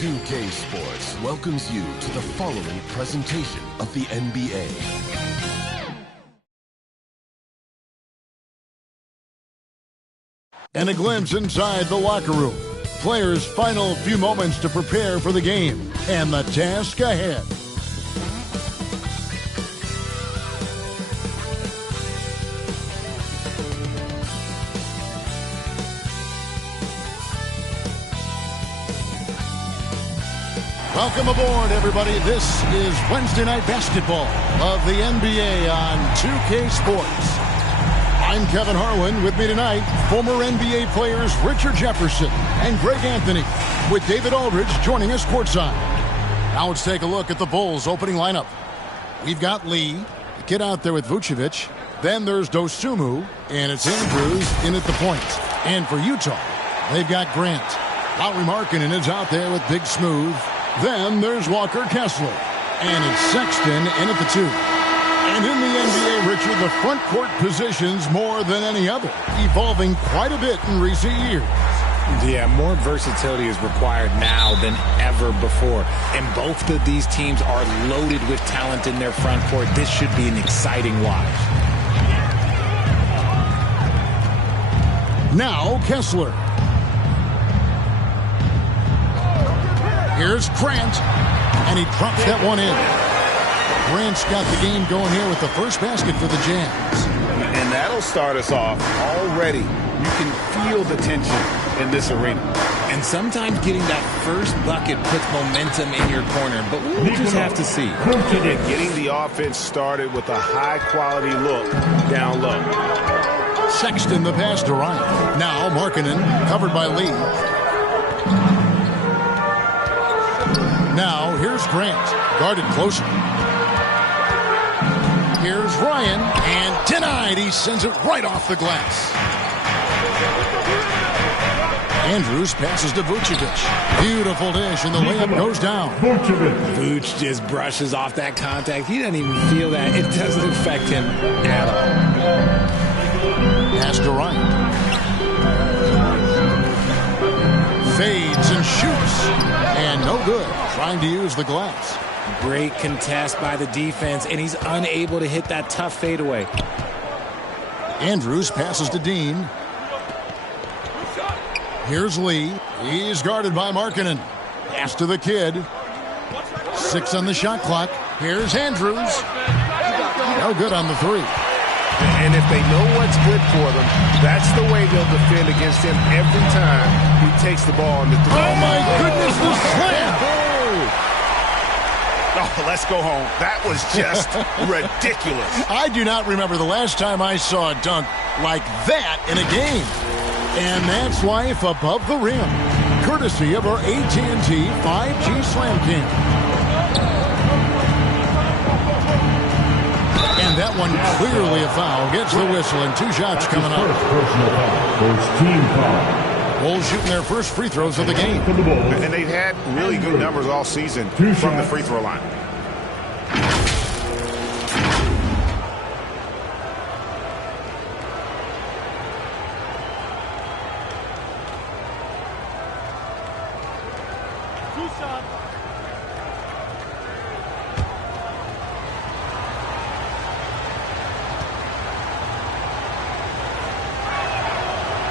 2K Sports welcomes you to the following presentation of the NBA. And a glimpse inside the locker room. Players' final few moments to prepare for the game and the task ahead. Welcome aboard, everybody. This is Wednesday Night Basketball of the NBA on 2K Sports. I'm Kevin Harlan. With me tonight, former NBA players Richard Jefferson and Greg Anthony, with David Aldridge joining us courtside. Now let's take a look at the Bulls' opening lineup. We've got Lee, the kid out there with Vucevic. Then there's Dosunmu, and it's Andrews in at the point. And for Utah, they've got Grant. Lauri Markkanen is out there with Big Smooth. Then there's Walker Kessler. And it's Sexton in at the 2. And in the NBA, Richard, the front court positions more than any other, evolving quite a bit in recent years. Yeah, more versatility is required now than ever before. And both of these teams are loaded with talent in their front court. This should be an exciting watch. Now Kessler. Here's Grant, and he drops that one in. Grant's got the game going here with the first basket for the Jazz. And that'll start us off already. You can feel the tension in this arena. And sometimes getting that first bucket puts momentum in your corner, but we'll just have to see. And getting the offense started with a high-quality look down low. Sexton the pass to Ryan. Now Markkanen covered by Lee. Now, here's Grant, guarded closer. Here's Ryan, and denied. He sends it right off the glass. Andrews passes to Vucevic. Beautiful dish, and the layup goes down. Vuce just brushes off that contact. He doesn't even feel that. It doesn't affect him at all. Pass to Ryan. Fades and shoots, and no good. Trying to use the glass. Great contest by the defense, and he's unable to hit that tough fadeaway. Andrews passes to Dean. Here's Lee. He's guarded by Markkanen. Pass to the kid. 6 on the shot clock. Here's Andrews. No good on the 3. And if they know what's good for them, that's the way they'll defend against him every time he takes the ball in the 3. Oh, my goodness, the slam! Oh, let's go home. That was just ridiculous. I do not remember the last time I saw a dunk like that in a game. And that's life above the rim, courtesy of our AT&T 5G Slam King. And that one clearly a foul. Gets the whistle, and 2 shots coming up. First team foul. Bulls shooting their first free throws of the game. And they've had really good numbers all season from the free throw line.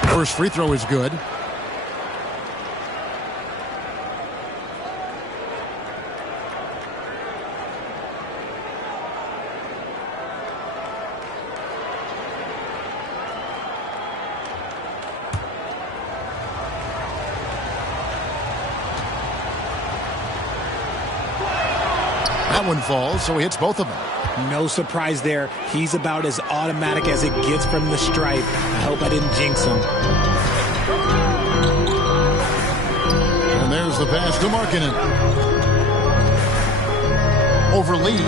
First free throw is good. That one falls, so he hits both of them. No surprise there. He's about as automatic as it gets from the stripe. I hope I didn't jinx him. And there's the pass to Markkanen. Over Lee.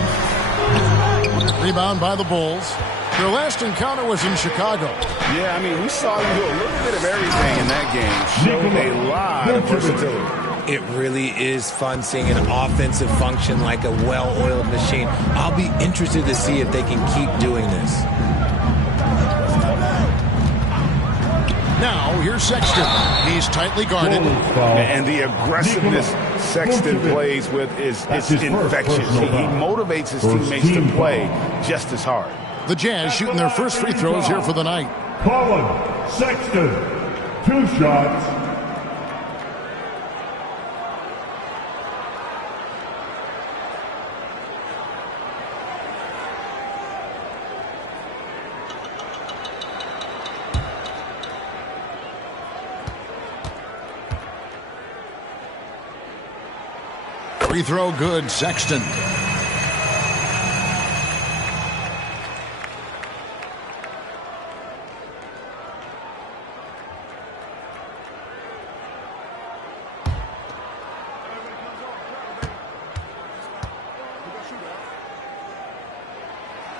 Rebound by the Bulls. Their last encounter was in Chicago. Yeah, I mean, we saw him do a little bit of everything in that game. Showed a lot of versatility. It really is fun seeing an offensive function like a well-oiled machine. I'll be interested to see if they can keep doing this. Now, here's Sexton. He's tightly guarded. And the aggressiveness Sexton plays with is infectious. He motivates his teammates to play just as hard. The Jazz shooting their first free throws here for the night. Colin Sexton, 2 shots. Free throw good, Sexton.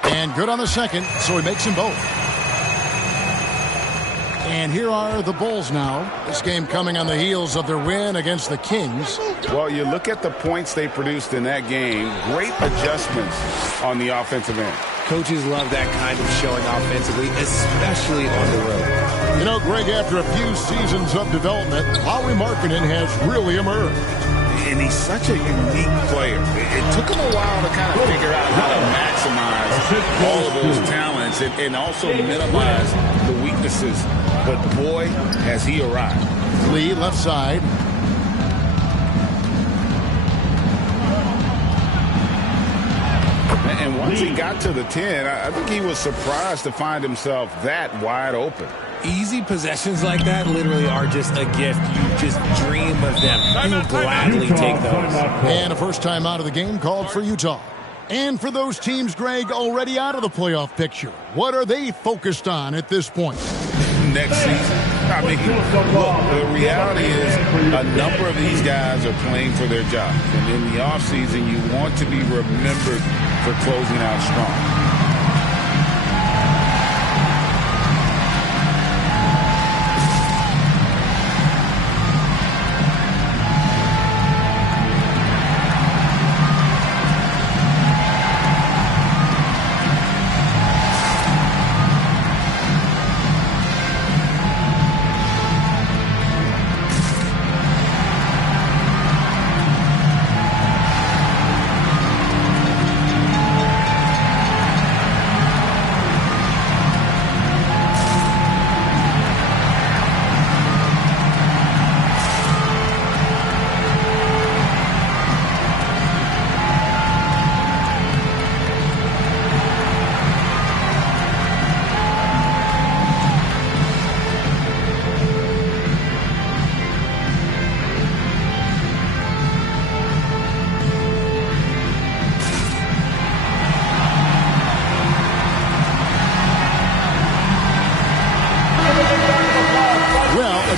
And good on the second, so he makes them both. And here are the Bulls now. This game coming on the heels of their win against the Kings. Well, you look at the points they produced in that game. Great adjustments on the offensive end. Coaches love that kind of showing offensively, especially on the road. You know, Greg, after a few seasons of development, Lauri Markkanen has really emerged. And he's such a unique player. It took him a while to kind of figure out how to maximize all of those talents and also minimize the weaknesses. But boy, has he arrived. Lee, left side. And once he got to the 10, I think he was surprised to find himself that wide open. Easy possessions like that literally are just a gift. You just dream of them. You'll gladly take those. And a first time out of the game called for Utah. And for those teams, Greg, already out of the playoff picture, what are they focused on at this point? Next season. I mean, look, the reality is a number of these guys are playing for their jobs. And in the offseason, you want to be remembered for closing out strong.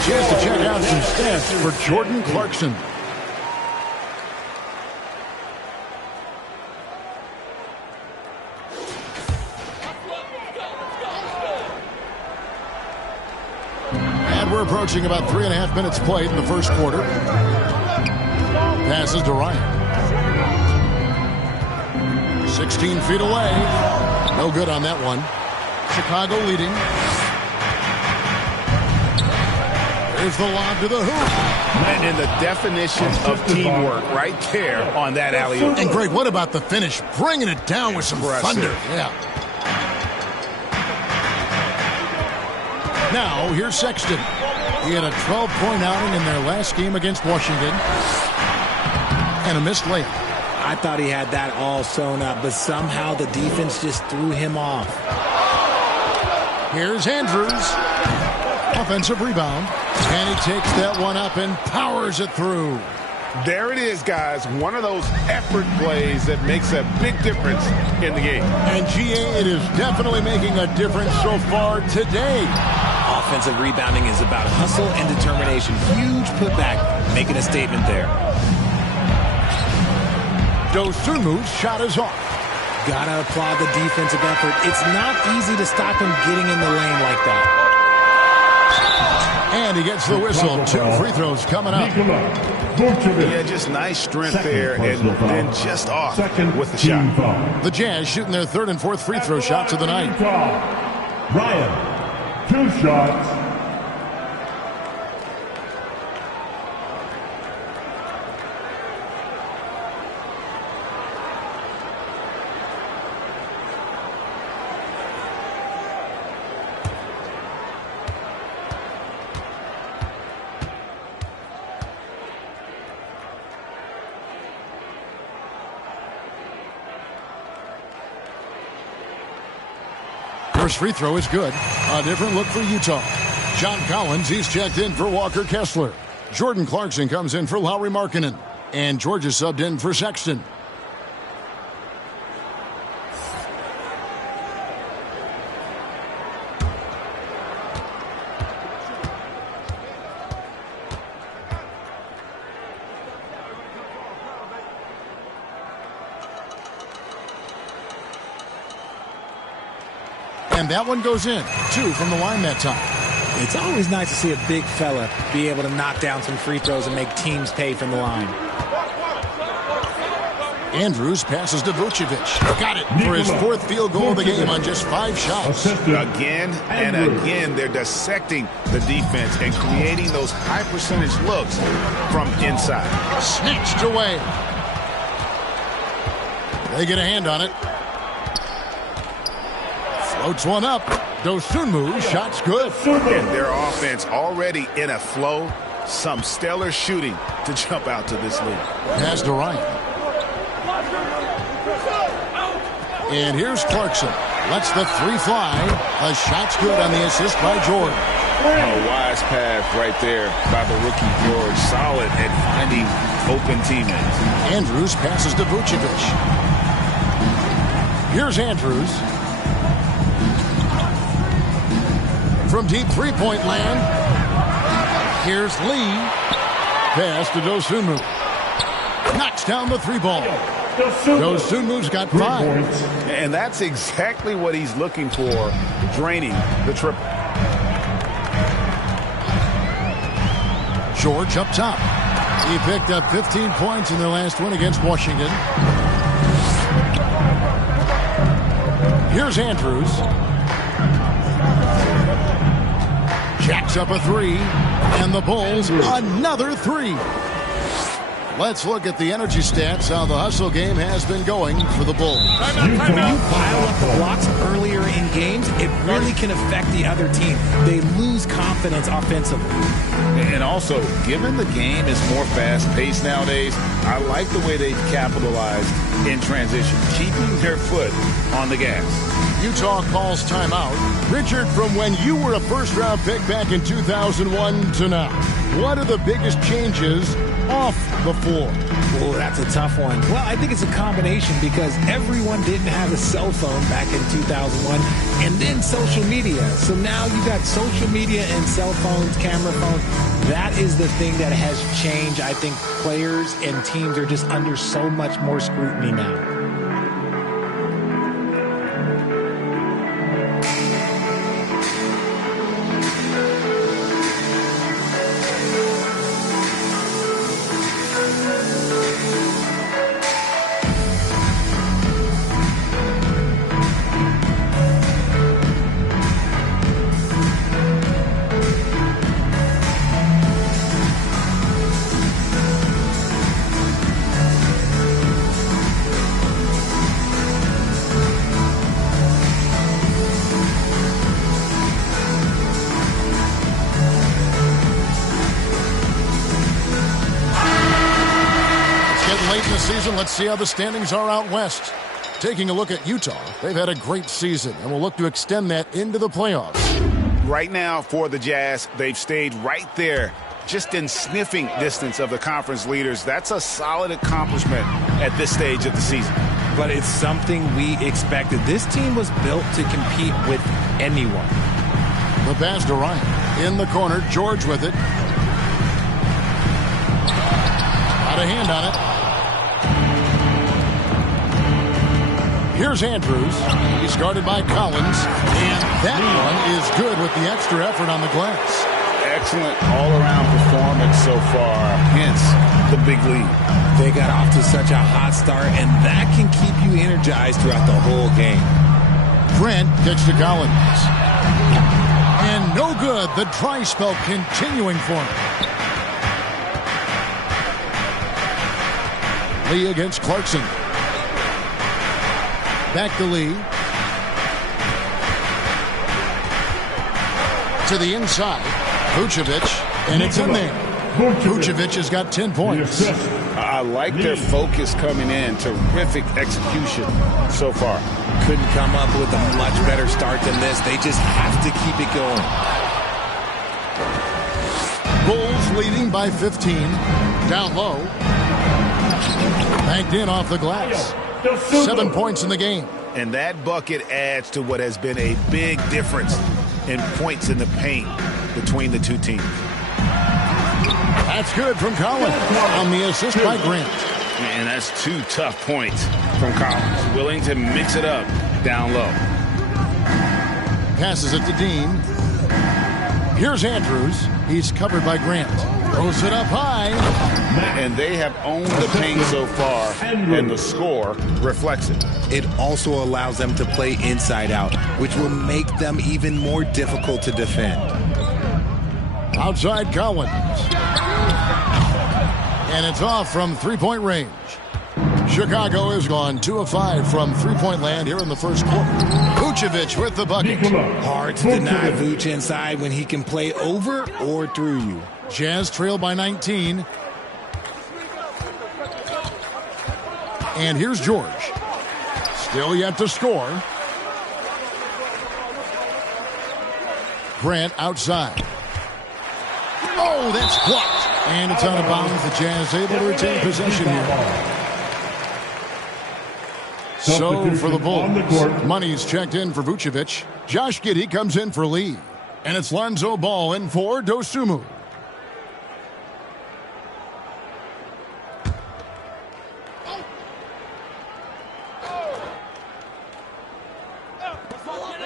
Chance to check out some stats for Jordan Clarkson. And we're approaching about 3.5 minutes played in the first quarter. Passes to Ryan. 16 feet away. No good on that one. Chicago leading. There's the lob to the hoop. And in the definition of teamwork right there on that alley-oop. And Greg, what about the finish? Bringing it down with some thunder. Yeah. Now, here's Sexton. He had a 12-point outing in their last game against Washington. And a missed layup. I thought he had that all sewn up, but somehow the defense just threw him off. Here's Andrews. Offensive rebound. And he takes that one up and powers it through. There it is, guys. One of those effort plays that makes a big difference in the game. And GA, it is definitely making a difference so far today. Offensive rebounding is about hustle and determination. Huge putback, making a statement there. Dosunmu's shot is off. Gotta applaud the defensive effort. It's not easy to stop him getting in the lane like that. And he gets the whistle. 2 free throws coming up. Yeah, just nice strength there, and then just off with the shot. The Jazz shooting their 3rd and 4th free throw shots of the night. Ryan, 2 shots. First free throw is good. A different look for Utah. John Collins, he's checked in for Walker Kessler. Jordan Clarkson comes in for Lauri Markkanen. And Georgia subbed in for Sexton. And that one goes in. 2 from the line that time. It's always nice to see a big fella be able to knock down some free throws and make teams pay from the line. Andrews passes to Vucevic. Got it for his 4th field goal of the game on just 5 shots. Again and again, they're dissecting the defense and creating those high percentage looks from inside. Snatched away. They get a hand on it. Floats one up. Dosunmu, shot's good. And their offense already in a flow. Some stellar shooting to jump out to this lead. Pass to Ryan. And here's Clarkson. Lets the 3 fly. A shot's good on the assist by George. A wise pass right there by the rookie George. Solid at finding open teammates. Andrews passes to Vucevic. Here's Andrews. From deep 3-point land. Here's Lee. Pass to Dosunmu. Knocks down the 3-ball. Dosunmu's got 5. And that's exactly what he's looking for, draining the triple. George up top. He picked up 15 points in their last win against Washington. Here's Andrews. Jacks up a 3. And the Bulls another 3. Let's look at the energy stats, how the hustle game has been going for the Bulls. When you pile up the blocks earlier in games, it really can affect the other team. They lose confidence offensively. And also, given the game is more fast-paced nowadays, I like the way they've capitalized in transition, keeping their foot on the gas. Utah calls timeout. Richard, from when you were a first-round pick back in 2001 to now, what are the biggest changes off the floor? Oh, that's a tough one. Well, I think it's a combination because everyone didn't have a cell phone back in 2001 and then social media. So now you got social media and cell phones, camera phones. That is the thing that has changed. I think players and teams are just under so much more scrutiny now. Let's see how the standings are out west. Taking a look at Utah, they've had a great season and will look to extend that into the playoffs. Right now for the Jazz, they've stayed right there, just in sniffing distance of the conference leaders. That's a solid accomplishment at this stage of the season. But it's something we expected. This team was built to compete with anyone. The pass to Ryan. In the corner, George with it. Got a hand on it. Here's Andrews. He's guarded by Collins. And that one is good with the extra effort on the glass. Excellent all-around performance so far, hence the big lead. They got off to such a hot start, and that can keep you energized throughout the whole game. Grant gets to Collins. And no good. The dry spell continuing for him. Lee against Clarkson. Back to Lee. To the inside. Vucevic. And it's in there. Vucevic has got 10 points. I like their focus coming in. Terrific execution so far. Couldn't come up with a much better start than this. They just have to keep it going. Bulls leading by 15. Down low. Banked in off the glass. 7 points in the game. And that bucket adds to what has been a big difference in points in the paint between the two teams. That's good from Collins on the assist by Grant. And that's 2 tough points from Collins. Willing to mix it up down low. Passes it to Dean. Here's Andrews. He's covered by Grant. Throws it up high. And they have owned the paint so far, and the score reflects it. It also allows them to play inside out, which will make them even more difficult to defend. Outside Collins. And it's off from three-point range. Chicago has gone 2 of 5 from three-point land here in the first quarter. Vucevic with the bucket. Hard to deny Vuce inside when he can play over or through you. Jazz trail by 19. And here's George. Still yet to score. Grant outside. Oh, that's blocked. And it's out of bounds. The Jazz able to retain possession here. So for the Bulls, money's checked in for Vucevic. Josh Giddey comes in for Lee. And it's Lonzo Ball in for Dosunmu.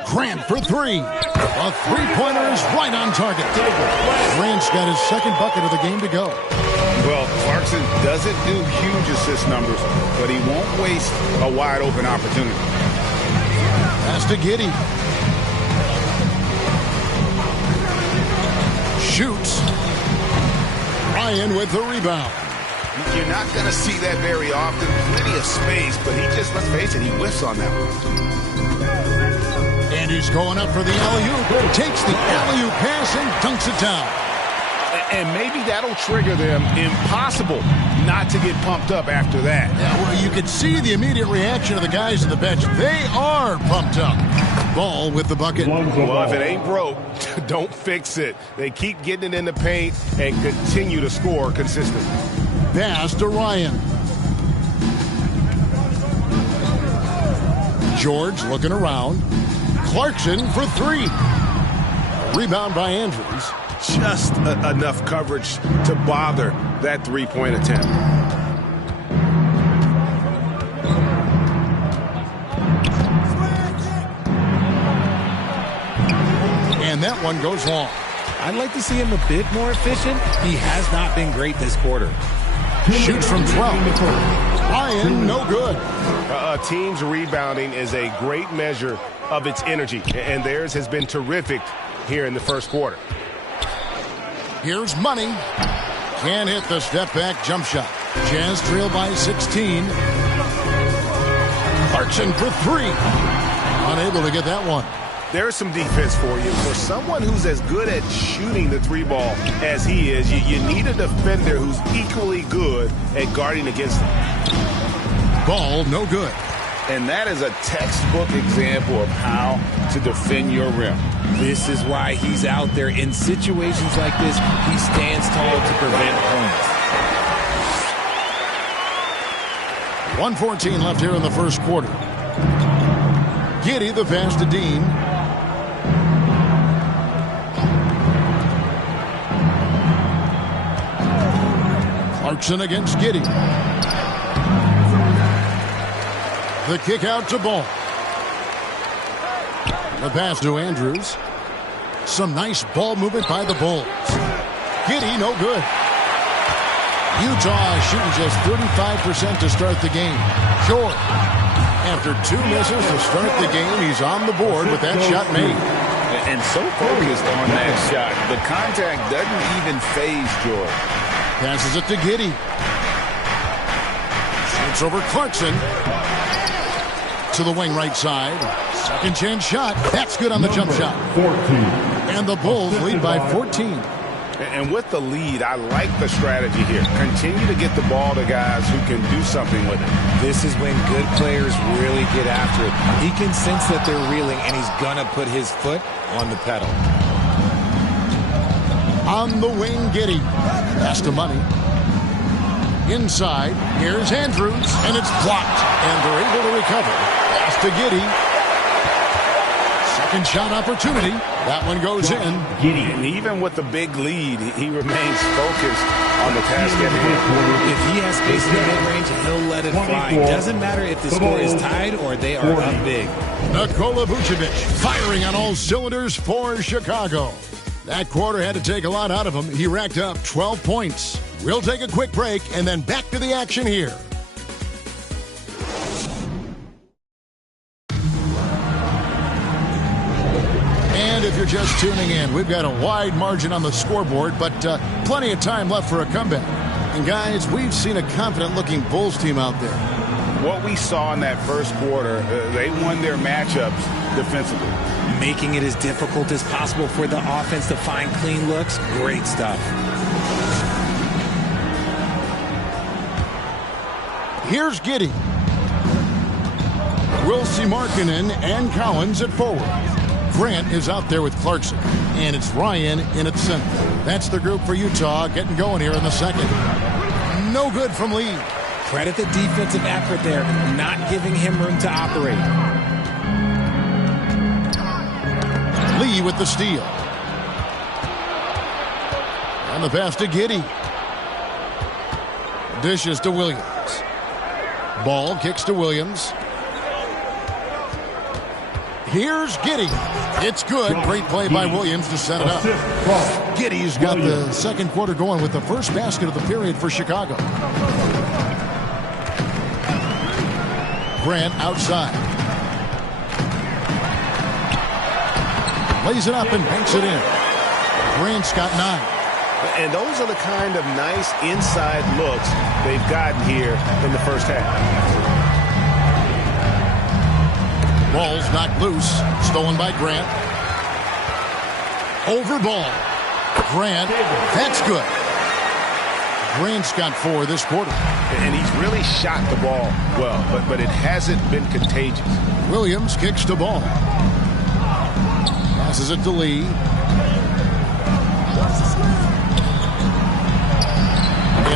Grant for 3. A three-pointer is right on target. Grant's got his second bucket of the game to go. Well, Clarkson doesn't do huge assist numbers, but he won't waste a wide-open opportunity. Pass to Giddey. Shoots. Ryan with the rebound. You're not going to see that very often. Plenty of space, but he just, let's face it, he whiffs on that one. And he's going up for the alley-oop. Takes the alley-oop pass and dunks it down. And maybe that'll trigger them. Impossible not to get pumped up after that. Yeah, well, you can see the immediate reaction of the guys on the bench. They are pumped up. Ball with the bucket. Well, if it ain't broke, don't fix it. They keep getting it in the paint and continue to score consistently. Pass to Ryan. George looking around. Clarkson for 3. Rebound by Andrews. Just enough coverage to bother that three-point attempt. And that one goes long. I'd like to see him a bit more efficient. He has not been great this quarter. Shoots from 12. Ryan, no good. A team's rebounding is a great measure of its energy, and theirs has been terrific here in the first quarter. Here's Money. Can't hit the step-back jump shot. Jazz trail by 16. Clarkson for 3. Unable to get that one. There's some defense for you. For someone who's as good at shooting the three ball as he is, you need a defender who's equally good at guarding against him. Ball no good. And that is a textbook example of how to defend your rim. This is why he's out there in situations like this. He stands tall to prevent points. 1:14 left here in the first quarter. Giddey the pass to Dean. Clarkson against Giddey. The kick out to Ball. The pass to Andrews. Some nice ball movement by the Bulls. Giddey, no good. Utah shooting just 35% to start the game. George, after 2 misses to start the game, he's on the board with that shot made. And so focused on that shot. The contact doesn't even faze George. Passes it to Giddey. Shoots over Clarkson. To the wing right side. Second chance shot. That's good on the jump shot. 14. And the Bulls lead by 14. And with the lead, I like the strategy here. Continue to get the ball to guys who can do something with it. This is when good players really get after it. He can sense that they're reeling, and he's going to put his foot on the pedal. On the wing, Giddey. Pass to Money. Inside, here's Andrews, and it's blocked. And they're able to recover. Pass to Giddey. Second shot opportunity. That one goes in. And even with the big lead, he remains focused on the task at hand. If he has space in the mid-range, he'll let it fly. Doesn't matter if the score is tied or they are up big. Nikola Vucevic firing on all cylinders for Chicago. That quarter had to take a lot out of him. He racked up 12 points. We'll take a quick break and then back to the action here. And if you're just tuning in, we've got a wide margin on the scoreboard, but plenty of time left for a comeback. And guys, we've seen a confident-looking Bulls team out there. What we saw in that first quarter, they won their matchups defensively. Making it as difficult as possible for the offense to find clean looks. Great stuff. Here's Giddey. Wilsie Markkanen and Collins at forward. Grant is out there with Clarkson. And it's Ryan in at center. That's the group for Utah getting going here in the second. No good from Lee. Credit the defensive effort there, not giving him room to operate. Lee with the steal. And the pass to Giddey. Dishes to Williams. Ball kicks to Williams. Here's Giddey. It's good. Great play by Williams to set it up. Giddey's got the second quarter going with the first basket of the period for Chicago. Grant outside. Lays it up and banks it in. Grant's got 9. And those are the kind of nice inside looks they've gotten here in the first half. Ball's knocked loose. Stolen by Grant. Over ball. Grant. That's good. Grant's got 4 this quarter. And he's really shot the ball well, but it hasn't been contagious. Williams kicks the ball. Passes it to Lee.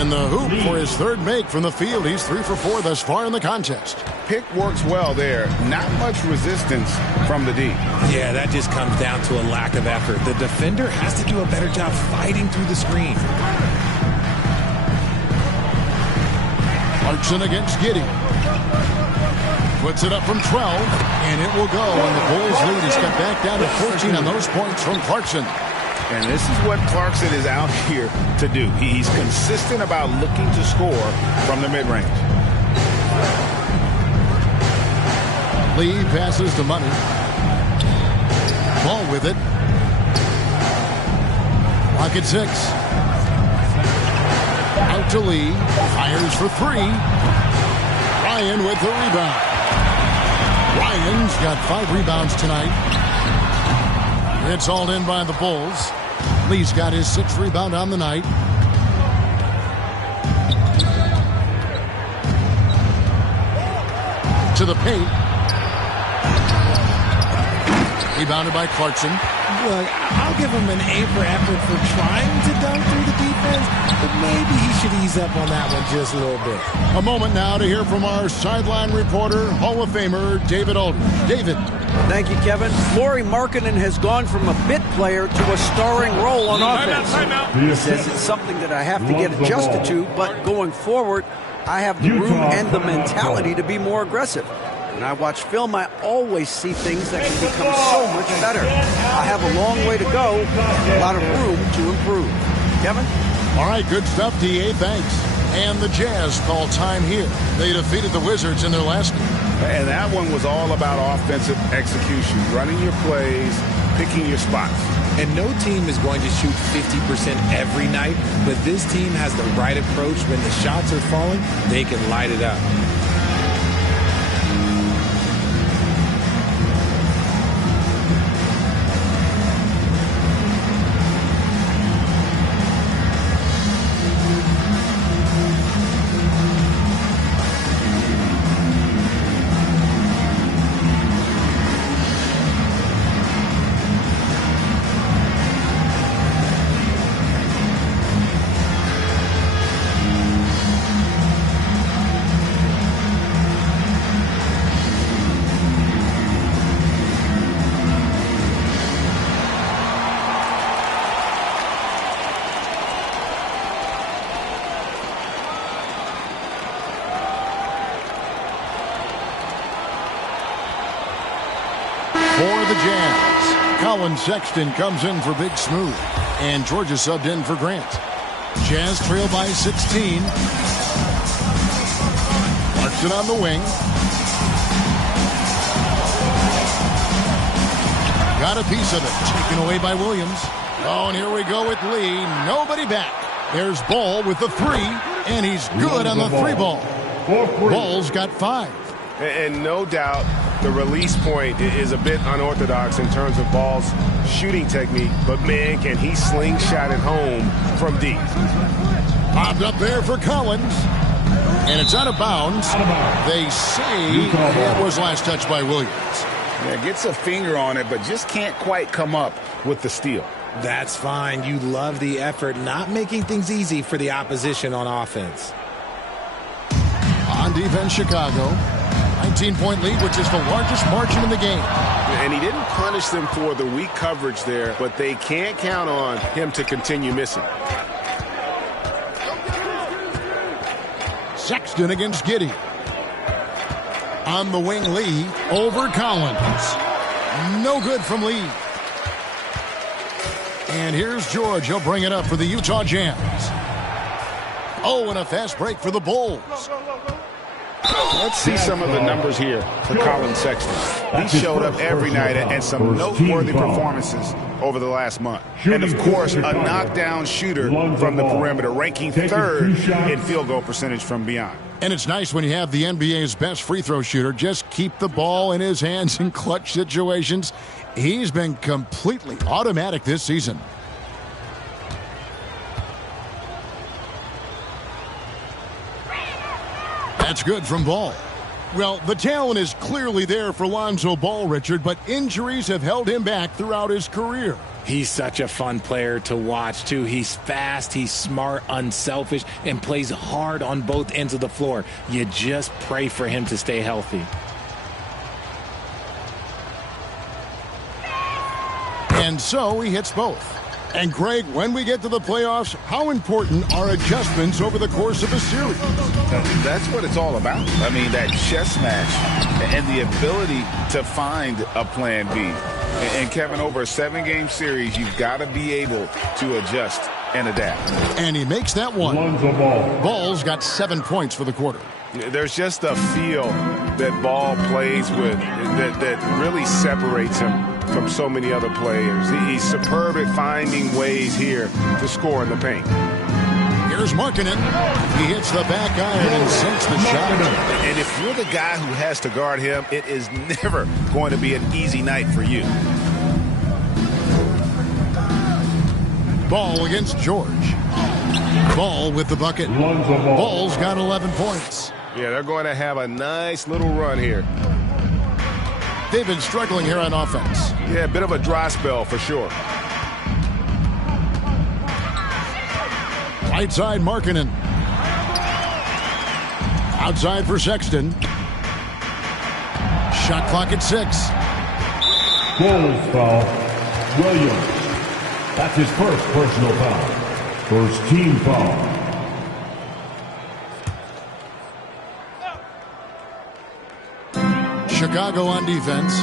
In the hoop for his third make from the field. He's 3 for 4 thus far in the contest. Pick works well there. Not much resistance from the D. Yeah, that just comes down to a lack of effort. The defender has to do a better job fighting through the screen. Clarkson against Giddey. Puts it up from 12, and it will go. And the Bulls lead is cut back down to 14 on those points from Clarkson. And this is what Clarkson is out here to do. He's consistent about looking to score from the mid-range. Lee passes to Money. Ball with it. Clock at 6. Out to Lee. Fires for 3. Ryan with the rebound. Ryan's got 5 rebounds tonight. It's hauled in by the Bulls. Lee's got his 6th rebound on the night. To the paint. Rebounded by Clarkson. Look, I'll give him an A for effort for trying to dunk through the defense, but maybe he should ease up on that one just a little bit. A moment now to hear from our sideline reporter, Hall of Famer David Aldridge. David. Thank you, Kevin. Lauri Markkanen has gone from a bit player to a starring role on offense. He says it's something that I have to get adjusted to, but going forward, I have the room and the mentality to be more aggressive. When I watch film, I always see things that can become so much better. I have a long way to go, a lot of room to improve. Kevin? All right, good stuff, D.A. Thanks. And the Jazz call time here. They defeated the Wizards in their last game. And that one was all about offensive execution, running your plays, picking your spots. And no team is going to shoot 50% every night, but this team has the right approach. When the shots are falling, they can light it up. the Jazz. Colin Sexton comes in for Big Smooth. And Georgia subbed in for Grant. Jazz trail by 16. Clarkson on the wing. Got a piece of it. Taken away by Williams. Oh, and here we go with Lee. Nobody back. There's Ball with the three. And he's good on the three ball. Ball's got 5. And no doubt the release point is a bit unorthodox in terms of Ball's shooting technique. But, man, can he slingshot it home from deep. Popped up there for Collins. And it's out of bounds. They say it was last touched by Williams. Yeah, gets a finger on it, but just can't quite come up with the steal. That's fine. You love the effort, not making things easy for the opposition on offense. On defense, Chicago. 19-point lead, which is the largest margin in the game. And he didn't punish them for the weak coverage there, but they can't count on him to continue missing. Sexton against Giddey. On the wing, Lee over Collins. No good from Lee. And here's George. He'll bring it up for the Utah Jazz. Oh, and a fast break for the Bulls. Let's see some of the numbers here for Colin Sexton. He showed up every night and some noteworthy performances over the last month. And, of course, a knockdown shooter from the perimeter, ranking 3rd in field goal percentage from beyond. And it's nice when you have the NBA's best free throw shooter just keep the ball in his hands in clutch situations. He's been completely automatic this season. That's good from Ball. Well, the talent is clearly there for Lonzo Ball, Richard, but injuries have held him back throughout his career. He's such a fun player to watch, too. He's fast, he's smart, unselfish, and plays hard on both ends of the floor. You just pray for him to stay healthy. And so he hits both. And, Greg, when we get to the playoffs, how important are adjustments over the course of a series? That's what it's all about. I mean, that chess match and the ability to find a plan B. And, Kevin, over a 7-game series, you've got to be able to adjust and adapt. And he makes that one. Ball's got 7 points for the quarter. There's just a feel that Ball plays with that really separates him from so many other players. He's superb at finding ways here to score in the paint. Here's Markkanen. He hits the back iron and sinks the shot. And if you're the guy who has to guard him, it is never going to be an easy night for you. Ball against George. Ball with the bucket. Ball's got 11 points. Yeah, they're going to have a nice little run here. They've been struggling here on offense. Yeah, a bit of a dry spell for sure. Right side, Markkanen. Outside for Sexton. Shot clock at 6. Bulls foul. Williams. That's his first personal foul. First team foul. Chicago on defense.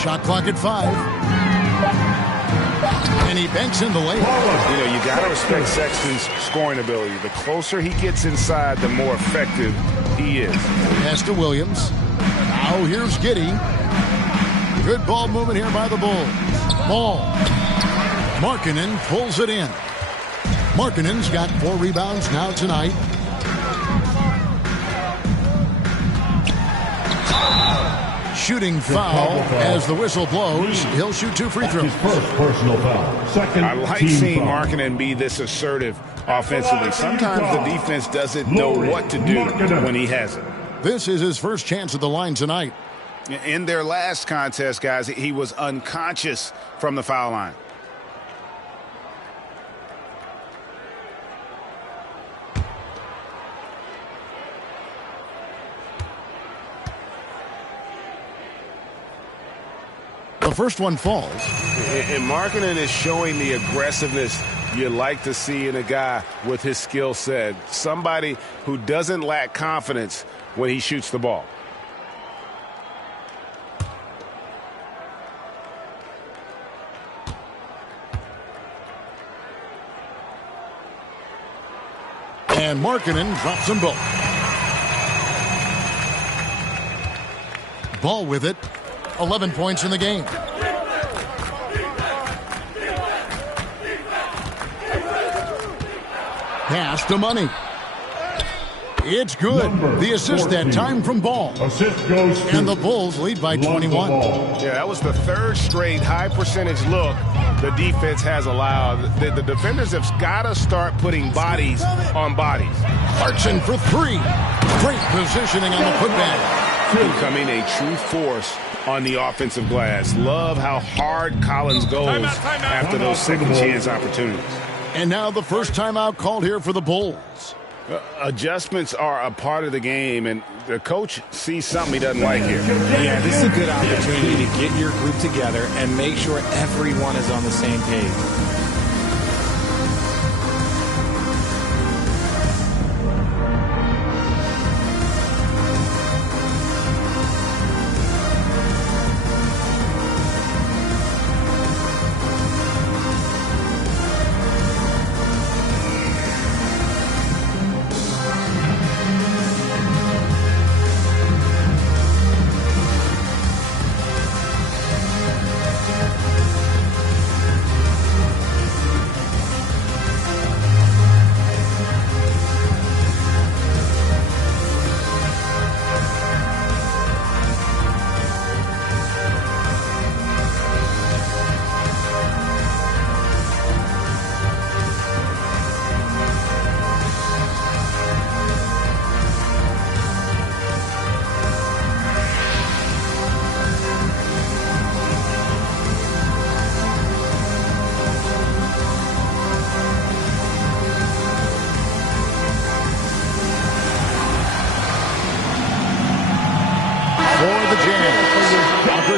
Shot clock at 5. And he banks in the layup. You know, you got to respect Sexton's scoring ability. The closer he gets inside, the more effective he is. Pass to Williams. Now here's Giddey. Good ball movement here by the Bulls. Ball. Markkanen pulls it in. Markkanen's got 4 rebounds now tonight. Shooting foul as the whistle blows. He'll shoot 2 free throws. His first personal foul. Second I like team seeing foul. Markkanen be this assertive offensively. Sometimes the defense doesn't know what to do when he has it. This is his first chance at the line tonight. In their last contest, guys, he was unconscious from the foul line. The first one falls. And Markkanen is showing the aggressiveness you like to see in a guy with his skill set. Somebody who doesn't lack confidence when he shoots the ball. And Markkanen drops them both. Ball with it. 11 points in the game. Pass to Money. It's good. The assist 14. That time from Ball. Assist goes to and the Bulls lead by 21. Yeah, that was the third straight high percentage look the defense has allowed. The defenders have got to start putting bodies on bodies. Clarkson for three. Great positioning on the putback. Becoming a true force on the offensive glass. Love how hard Collins goes after those second chance opportunities. And now the first timeout called here for the Bulls. Adjustments are a part of the game, and the coach sees something he doesn't like here. Yeah, this is a good opportunity to get your group together and make sure everyone is on the same page.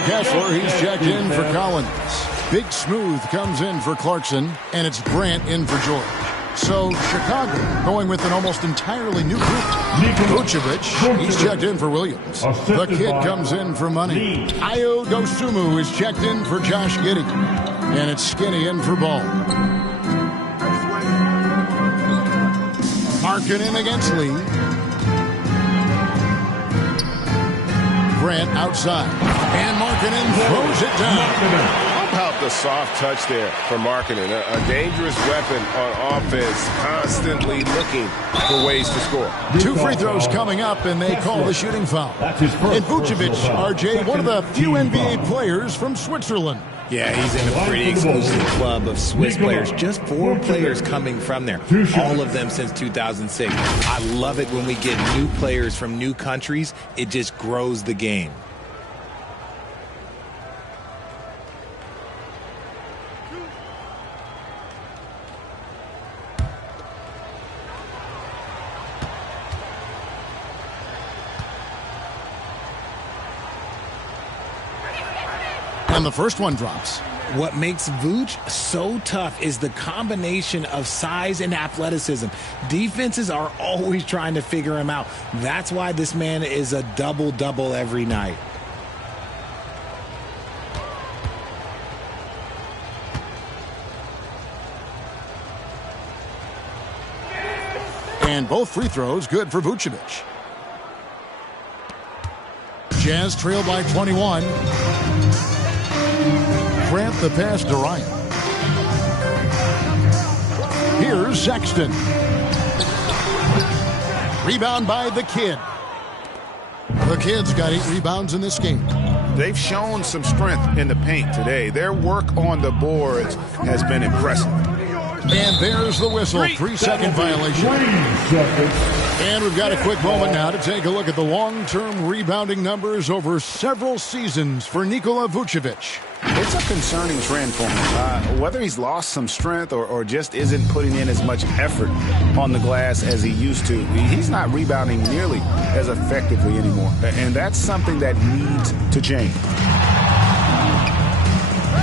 Kessler, he's checked in for Collins. Big Smooth comes in for Clarkson, and it's Grant in for George. So Chicago going with an almost entirely new group. Vucevic, he's checked in for Williams. The Kid comes in for Money. Ayo Dosunmu is checked in for Josh Giddey. And it's Skinny in for Ball. Markkanen against Lee. Grant outside. And Markkanen throws it down. How about the soft touch there for Markkanen? A dangerous weapon on offense, constantly looking for ways to score. 2 free throws coming up, and they call the shooting foul. And Vucevic, RJ, one of the few NBA players from Switzerland. Yeah, he's in a pretty exclusive club of Swiss players. Just 4 players coming from there. All of them since 2006. I love it when we get new players from new countries. It just grows the game. And the first one drops. What makes Vooch so tough is the combination of size and athleticism. Defenses are always trying to figure him out. That's why this man is a double-double every night. And both free throws good for Vucevic. Jazz trail by 21. Grant the pass to Ryan. Here's Sexton. Rebound by the Kid. The Kid's got 8 rebounds in this game. They've shown some strength in the paint today. Their work on the boards has been impressive. And there's the whistle. 3-second violation. And we've got a quick moment now to take a look at the long-term rebounding numbers over several seasons for Nikola Vucevic. It's a concerning trend for him. Whether he's lost some strength or just isn't putting in as much effort on the glass as he used to, he's not rebounding nearly as effectively anymore. And that's something that needs to change.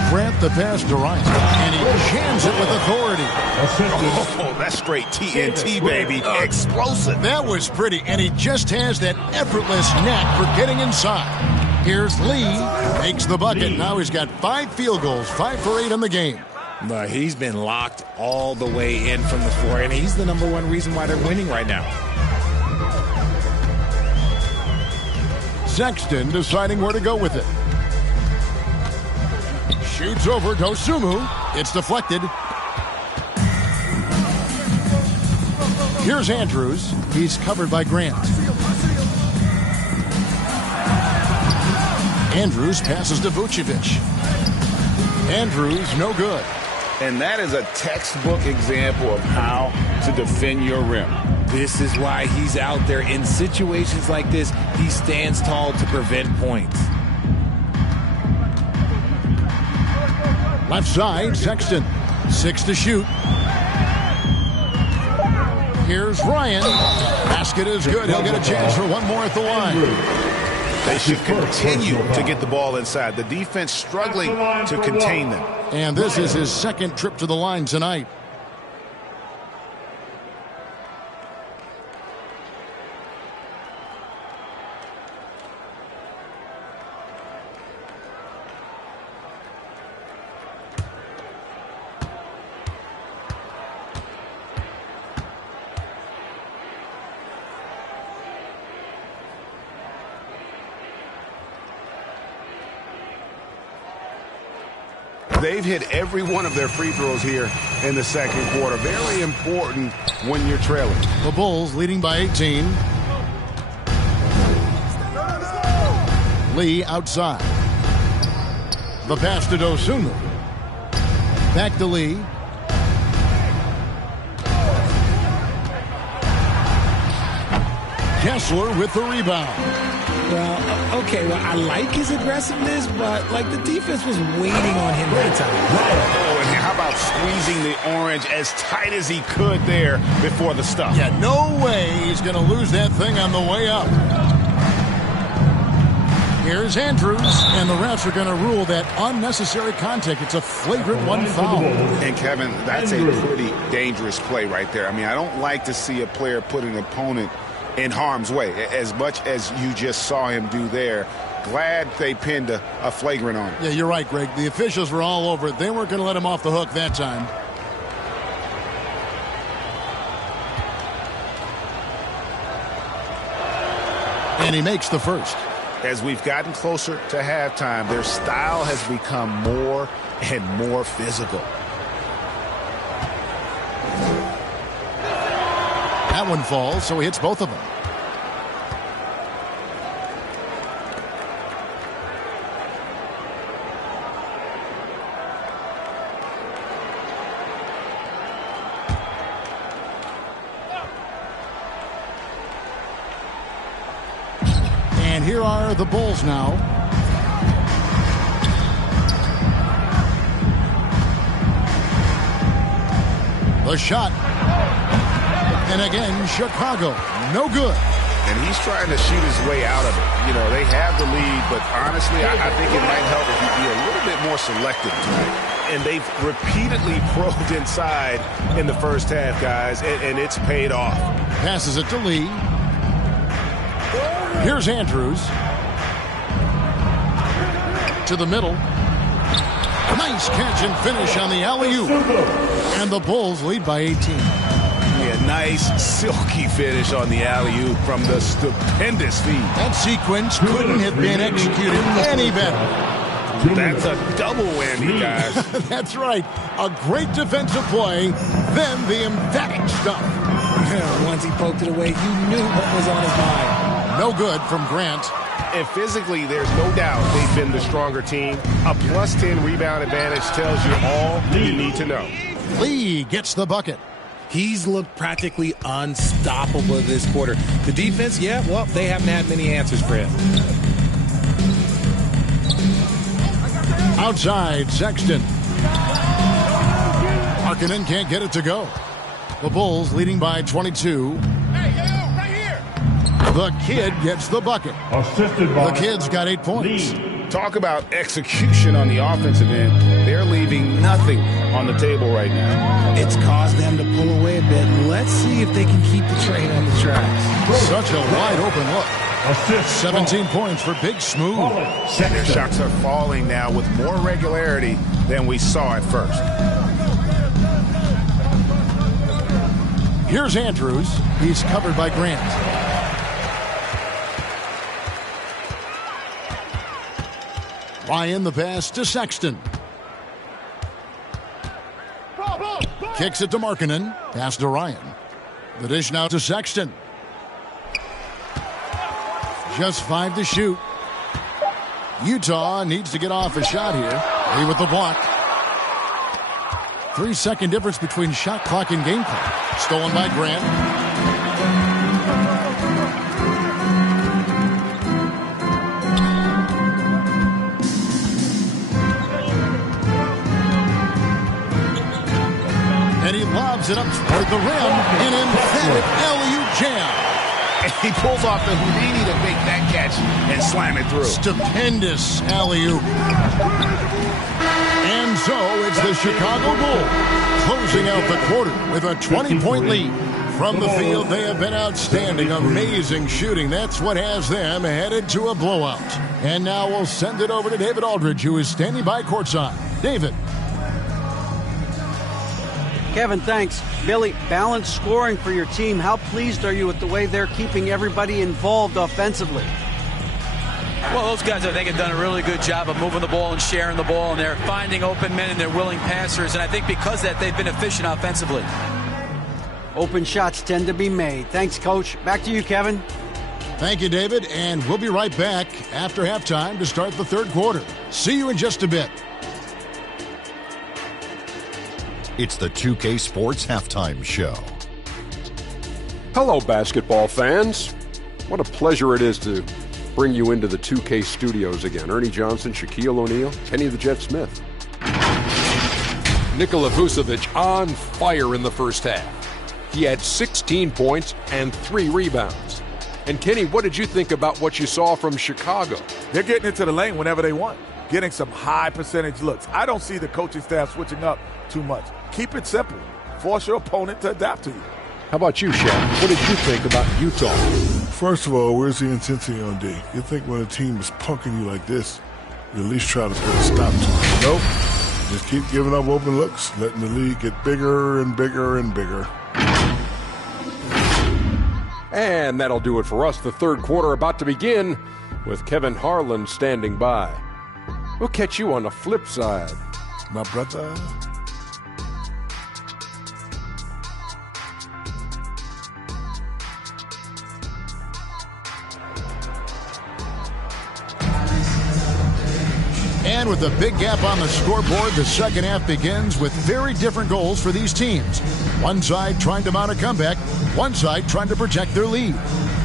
Grant the pass to Ryan, and he jams it with authority. Oh, that's straight TNT, baby. Explosive. That was pretty, and he just has that effortless knack for getting inside. Here's Lee, makes the bucket. Now he's got 5 field goals, 5 for 8 in the game. But he's been locked all the way in from the floor, and he's the #1 reason why they're winning right now. Sexton deciding where to go with it. Shoots over Dosunmu. It's deflected. Here's Andrews. He's covered by Grant. Andrews passes to Vucevic. Andrews, no good. And that is a textbook example of how to defend your rim. This is why he's out there in situations like this. He stands tall to prevent points. Left side, Sexton. 6 to shoot. Here's Ryan. Basket is good. He'll get a chance for one more at the line. They should continue to get the ball inside. The defense struggling to contain them. And this is his second trip to the line tonight. They've hit every one of their free throws here in the second quarter. Very important when you're trailing. The Bulls leading by 18. Lee outside. The pass to Dosunmu. Back to Lee. Kessler with the rebound. Well, okay, I like his aggressiveness, but, the defense was waiting on him that time. Oh, and how about squeezing the orange as tight as he could there before the stuff? Yeah, no way he's going to lose that thing on the way up. Here's Andrews, and the refs are going to rule that unnecessary contact. It's a flagrant 1 foul. And, Kevin, that's a pretty dangerous play right there. I mean, I don't like to see a player put an opponent in harm's way, as much as you just saw him do there. Glad they pinned a flagrant on him. Yeah, you're right, Greg. The officials were all over it. They weren't going to let him off the hook that time. And he makes the first. As we've gotten closer to halftime, their style has become more and more physical. That one falls, so he hits both of them. And here are the Bulls now. The shot. And again, Chicago, no good. And he's trying to shoot his way out of it. You know, they have the lead, but honestly, I think it might help if he be a little bit more selective tonight. And they've repeatedly probed inside in the first half, guys, and it's paid off. Passes it to Lee. Here's Andrews. To the middle. Nice catch and finish on the alley-oop. And the Bulls lead by 18. Yeah, nice silky finish on the alley-oop from the stupendous feed. That sequence couldn't have been executed any better. That's a double whammy, guys. That's right. A great defensive play, then the emphatic stuff. Once he poked it away, you knew what was on his mind. No good from Grant. And physically, there's no doubt they've been the stronger team. A +10 rebound advantage tells you all you need to know. Lee gets the bucket. He's looked practically unstoppable this quarter. The defense, yeah, well, they haven't had many answers for him. Outside, Sexton. Markkanen can't get it to go. The Bulls leading by 22. Hey, right here. The kid gets the bucket. Assisted by The kid's got 8 points. Lee. Talk about execution on the offensive end. They're leaving nothing on the table right now. It's caused them to pull away a bit. Let's see if they can keep the train on the tracks. Such a wide open look. 17 points for Big Smooth. Their shots are falling now with more regularity than we saw at first. Here's Andrews. He's covered by Grant. Ryan the pass to Sexton. Kicks it to Markkanen. Pass to Ryan. The dish now to Sexton. Just 5 to shoot. Utah needs to get off a shot here. Lee with the block. 3-second difference between shot clock and game clock. Stolen by Grant. And he lobs it up toward the rim. An emphatic alley-oop jam. And he pulls off the Houdini to make that catch and slam it through. Stupendous alley-oop. And so it's the Chicago Bulls closing out the quarter with a 20-point lead. From the field, they have been outstanding. Amazing shooting. That's what has them headed to a blowout. And now we'll send it over to David Aldridge, who is standing by courtside. David. Kevin, thanks. Billy, balanced scoring for your team. How pleased are you with the way they're keeping everybody involved offensively? Well, those guys, I think, have done a really good job of moving the ball and sharing the ball, and they're finding open men and they're willing passers, and I think because of that, they've been efficient offensively. Open shots tend to be made. Thanks, Coach. Back to you, Kevin. Thank you, David, and we'll be right back after halftime to start the third quarter. See you in just a bit. It's the 2K Sports Halftime Show. Hello, basketball fans. What a pleasure it is to bring you into the 2K studios again. Ernie Johnson, Shaquille O'Neal, Kenny the Jet Smith. Nikola Vucevic on fire in the first half. He had 16 points and 3 rebounds. And Kenny, what did you think about what you saw from Chicago? They're getting into the lane whenever they want, getting some high percentage looks. I don't see the coaching staff switching up too much. Keep it simple. Force your opponent to adapt to you. How about you, Shaq? What did you think about Utah? First of all, where's the intensity on D? You think when a team is punking you like this, you at least try to put a stop to it. Nope. Just keep giving up open looks, letting the lead get bigger and bigger and bigger. And that'll do it for us. The third quarter about to begin with Kevin Harlan standing by. We'll catch you on the flip side. My brother. And with a big gap on the scoreboard, the second half begins with very different goals for these teams. One side trying to mount a comeback, one side trying to protect their lead.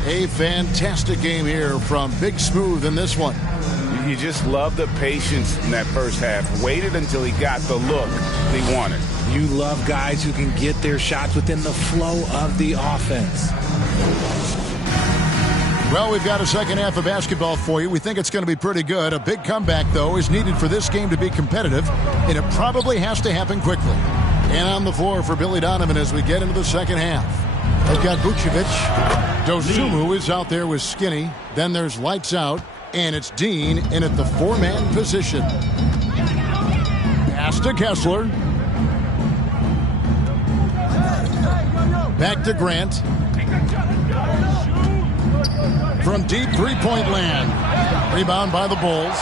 A fantastic game here from Big Smooth in this one. You just love the patience in that first half. Waited until he got the look he wanted. You love guys who can get their shots within the flow of the offense. Well, we've got a second half of basketball for you. We think it's going to be pretty good. A big comeback, though, is needed for this game to be competitive, and it probably has to happen quickly. And on the floor for Billy Donovan as we get into the second half. They've got Vucevic. Dosunmu is out there with Skinny. Then there's Lights Out, and it's Dean in at the four-man position. Pass to Kessler. Back to Grant. From deep three-point land. Rebound by the Bulls.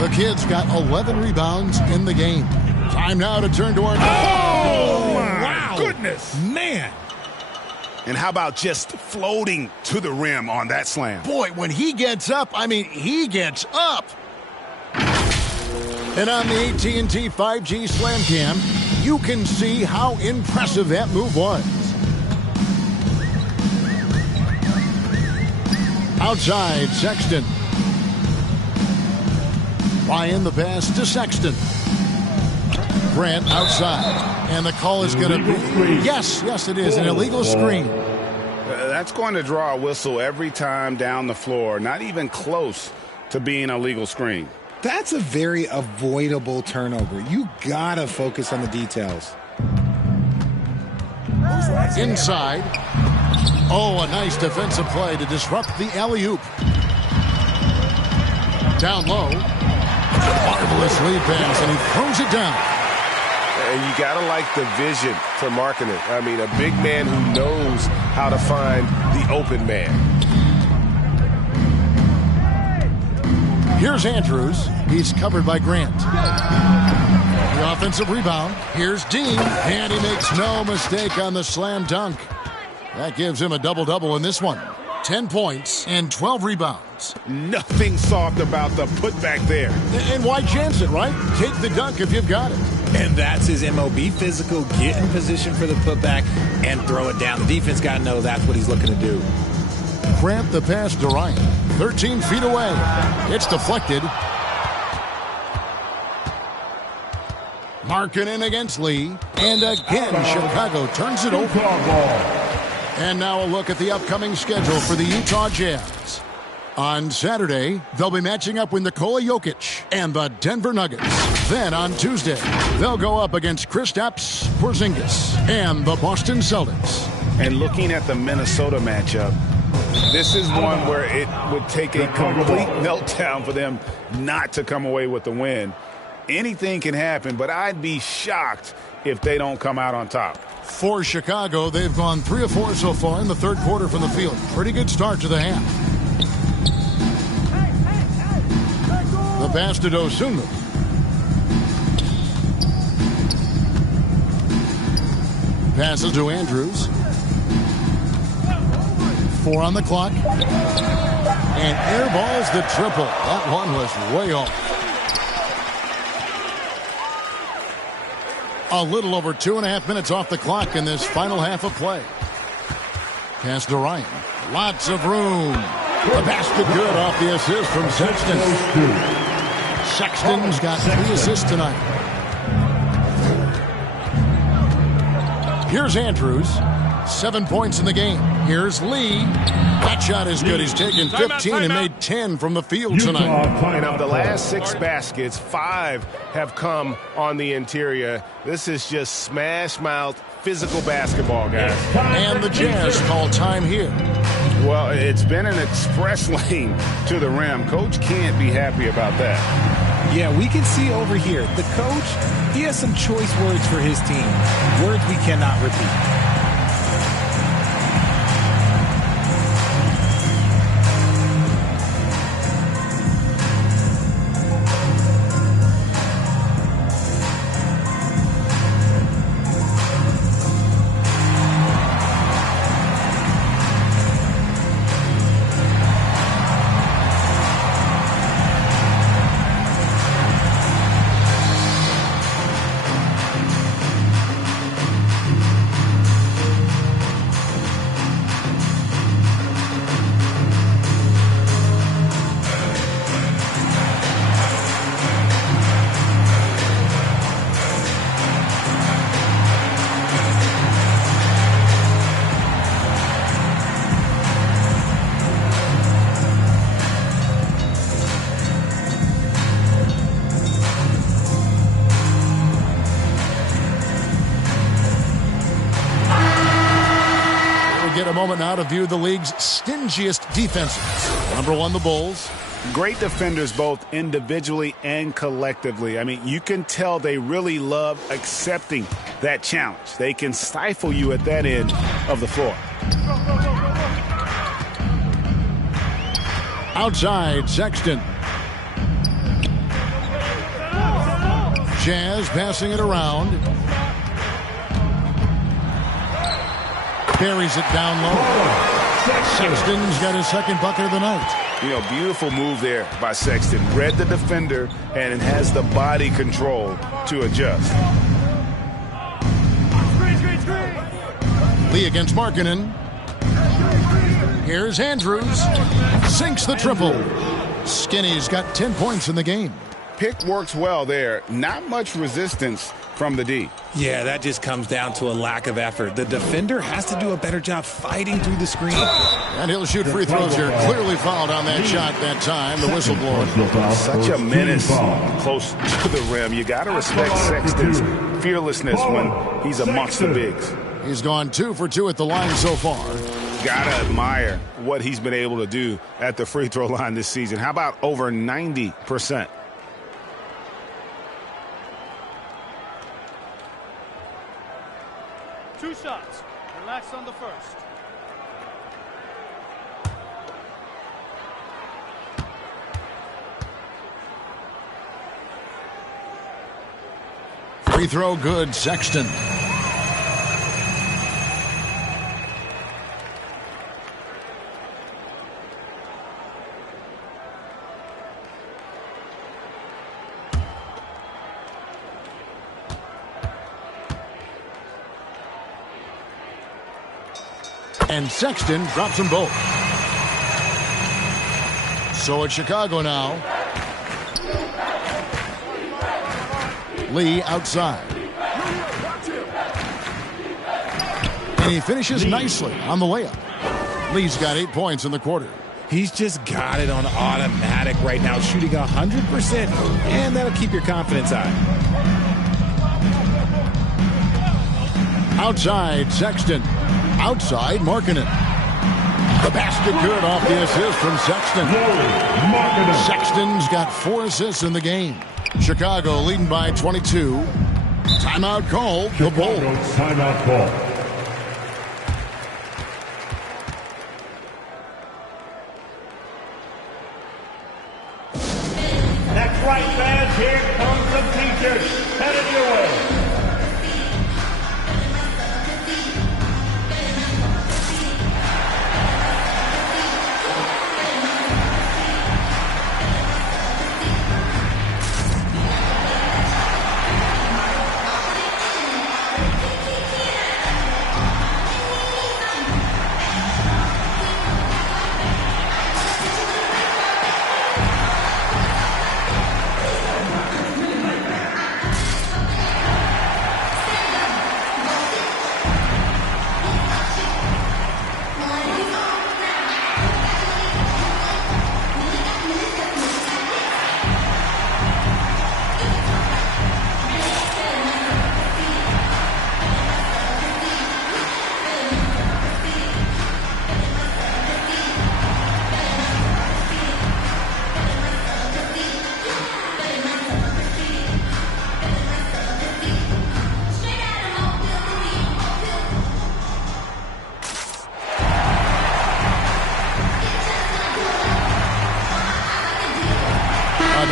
The Kids got 11 rebounds in the game. Time now to turn to our... Oh, my goodness. Man. And how about just floating to the rim on that slam? Boy, when he gets up, I mean, he gets up. And on the AT&T 5G Slam Cam, you can see how impressive that move was. Outside, Sexton. Ryan, the pass to Sexton. Grant outside. And the call is going to be... Yes, it is. An illegal screen. That's going to draw a whistle every time down the floor. Not even close to being a legal screen. That's a very avoidable turnover. You got to focus on the details. Inside. Oh, a nice defensive play to disrupt the alley-oop. Down low. Marvelous lead pass, and he throws it down. And you got to like the vision for Markkanen. I mean, a big man who knows how to find the open man. Here's Andrews. He's covered by Grant. The offensive rebound. Here's Dean, and he makes no mistake on the slam dunk. That gives him a double-double in this one. 10 points and 12 rebounds. Nothing soft about the putback there. And why chance it, right? Take the dunk if you've got it. And that's his MO. Be physical, get in position for the putback, and throw it down. The defense got to know that's what he's looking to do. Grant the pass to Ryan. 13 feet away. It's deflected. Markkanen against Lee. And again, Chicago turns it over. And now a look at the upcoming schedule for the Utah Jazz. On Saturday, they'll be matching up with Nikola Jokic and the Denver Nuggets. Then on Tuesday, they'll go up against Kristaps Porzingis and the Boston Celtics. And looking at the Minnesota matchup, this is one where it would take a complete meltdown for them not to come away with the win. Anything can happen, but I'd be shocked if they don't come out on top. For Chicago, they've gone 3 of 4 so far in the third quarter from the field. Pretty good start to the half. The pass to Dosunmu. Passes to Andrews. 4 on the clock. And airballs the triple. That one was way off. A little over 2.5 minutes off the clock in this final half of play. Pass to Ryan. Lots of room. The basket good off the assist from Sexton. Sexton's got 3 assists tonight. Here's Andrews. 7 points in the game. Here's Lee. That shot is good. He's taken 15 and made 10 from the field tonight. And of the last 6 baskets, 5 have come on the interior. This is just smash-mouth physical basketball, guys. And the Jazz call time here. Well, it's been an express lane to the rim. Coach can't be happy about that. Yeah, we can see over here. The coach, he has some choice words for his team. Words we cannot repeat. A moment now to view the league's stingiest defenses. Number 1, the Bulls. Great defenders both individually and collectively. I mean, you can tell they really love accepting that challenge. They can stifle you at that end of the floor. Outside, Sexton. Jazz passing it around. Buries it down low. Sexton's got his second bucket of the night. You know, beautiful move there by Sexton. Read the defender and has the body control to adjust. Lee against Markkanen. Here's Andrews. Sinks the triple. Skinny's got 10 points in the game. Pick works well there. Not much resistance from the D. Yeah, that just comes down to a lack of effort. The defender has to do a better job fighting through the screen. And he'll shoot free throws here. Clearly fouled on that shot that time. The whistle blower. Such a menace close to the rim. You got to respect Sexton's fearlessness when he's amongst the bigs. He's gone 2 for 2 at the line so far. Got to admire what he's been able to do at the free throw line this season. How about over 90%? Two shots. Relax on the first. Free throw good, Sexton. And Sexton drops them both. So it's Chicago now. Lee outside. And he finishes nicely on the layup. Lee's got 8 points in the quarter. He's just got it on automatic right now, shooting 100%, and that'll keep your confidence high. Outside, Sexton. Outside, Markkanen. The basket good off the assist from Sexton. Sexton's got 4 assists in the game. Chicago leading by 22. Timeout call. The Bulls. Timeout call. That's right, fans. Here comes the features. Headed your way.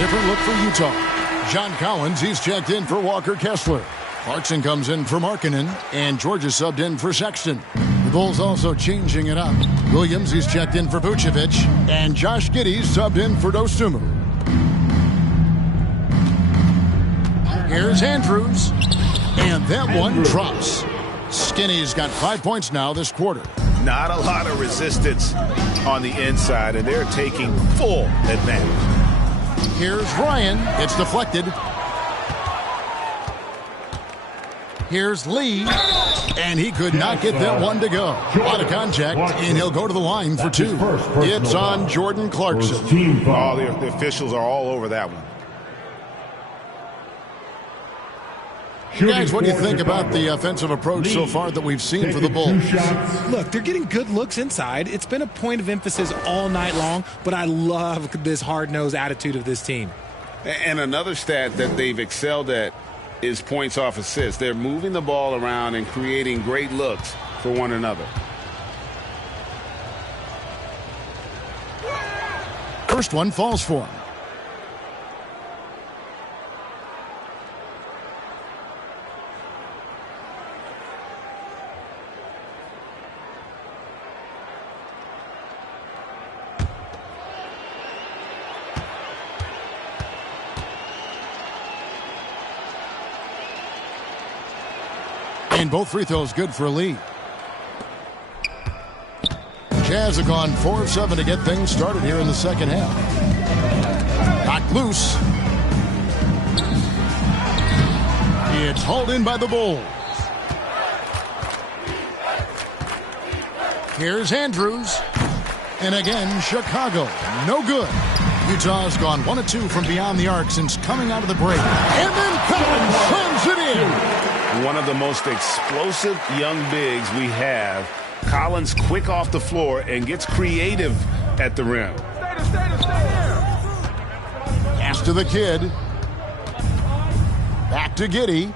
Different look for Utah. John Collins, he's checked in for Walker Kessler. Clarkson comes in for Markkanen, and Georgia subbed in for Sexton. The Bulls also changing it up. Williams, he's checked in for Vucevic, and Josh Giddey subbed in for Dosunmu. Here's Andrews, and that one drops. Skinny's got 5 points now this quarter. Not a lot of resistance on the inside, and they're taking full advantage. Here's Ryan. It's deflected. Here's Lee. And he could not get that one to go. A lot of contact, and he'll go to the line for 2. It's on Jordan Clarkson. Oh, the officials are all over that one. Guys, what do you think about the offensive approach so far that we've seen for the Bulls? Look, they're getting good looks inside. It's been a point of emphasis all night long, but I love this hard-nosed attitude of this team. And another stat that they've excelled at is points off assists. They're moving the ball around and creating great looks for one another. First one falls for him. And both free throws good for Lee. Jazz have gone 4 of 7 to get things started here in the second half. Knocked loose. It's hauled in by the Bulls. Here's Andrews. And again, Chicago. No good. Utah's gone 1 of 2 from beyond the arc since coming out of the break. And then Collins slams it in. One of the most explosive young bigs we have. Collins quick off the floor and gets creative at the rim. Pass to the kid. Back to Giddey.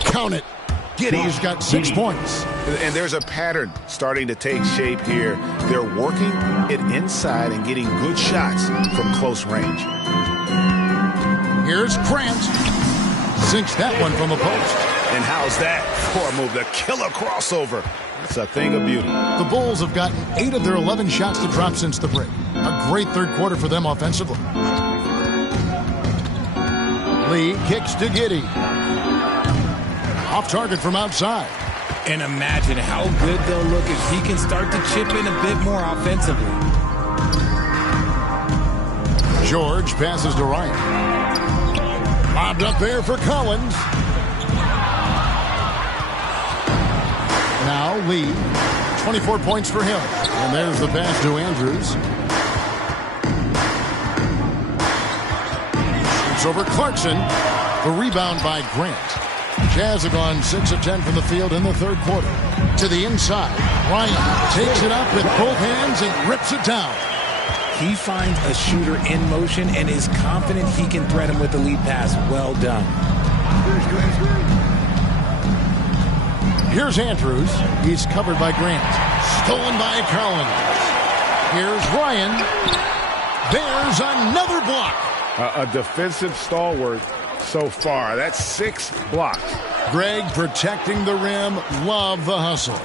Count it. Giddey's got 6 points. And there's a pattern starting to take shape here. They're working it inside and getting good shots from close range. Here's Grant. Sinks that one from the post. And how's that for a move? The killer crossover. It's a thing of beauty. The Bulls have gotten 8 of their 11 shots to drop since the break. A great third quarter for them offensively. Lee kicks to Giddey. Off target from outside. And imagine how good they'll look if he can start to chip in a bit more offensively. George passes to Ryan. Lobbed up there for Collins. Now Lee. 24 points for him. And there's the pass to Andrews. Shoots over Clarkson. The rebound by Grant. Jazz have gone 6 of 10 from the field in the third quarter. To the inside. Ryan takes it up with both hands and rips it down. He finds a shooter in motion and is confident he can thread him with the lead pass. Well done. Here's Andrews. He's covered by Grant. Stolen by Collins. Here's Ryan. There's another block. A defensive stalwart so far. That's 6 blocks. Greg protecting the rim. Love the hustle.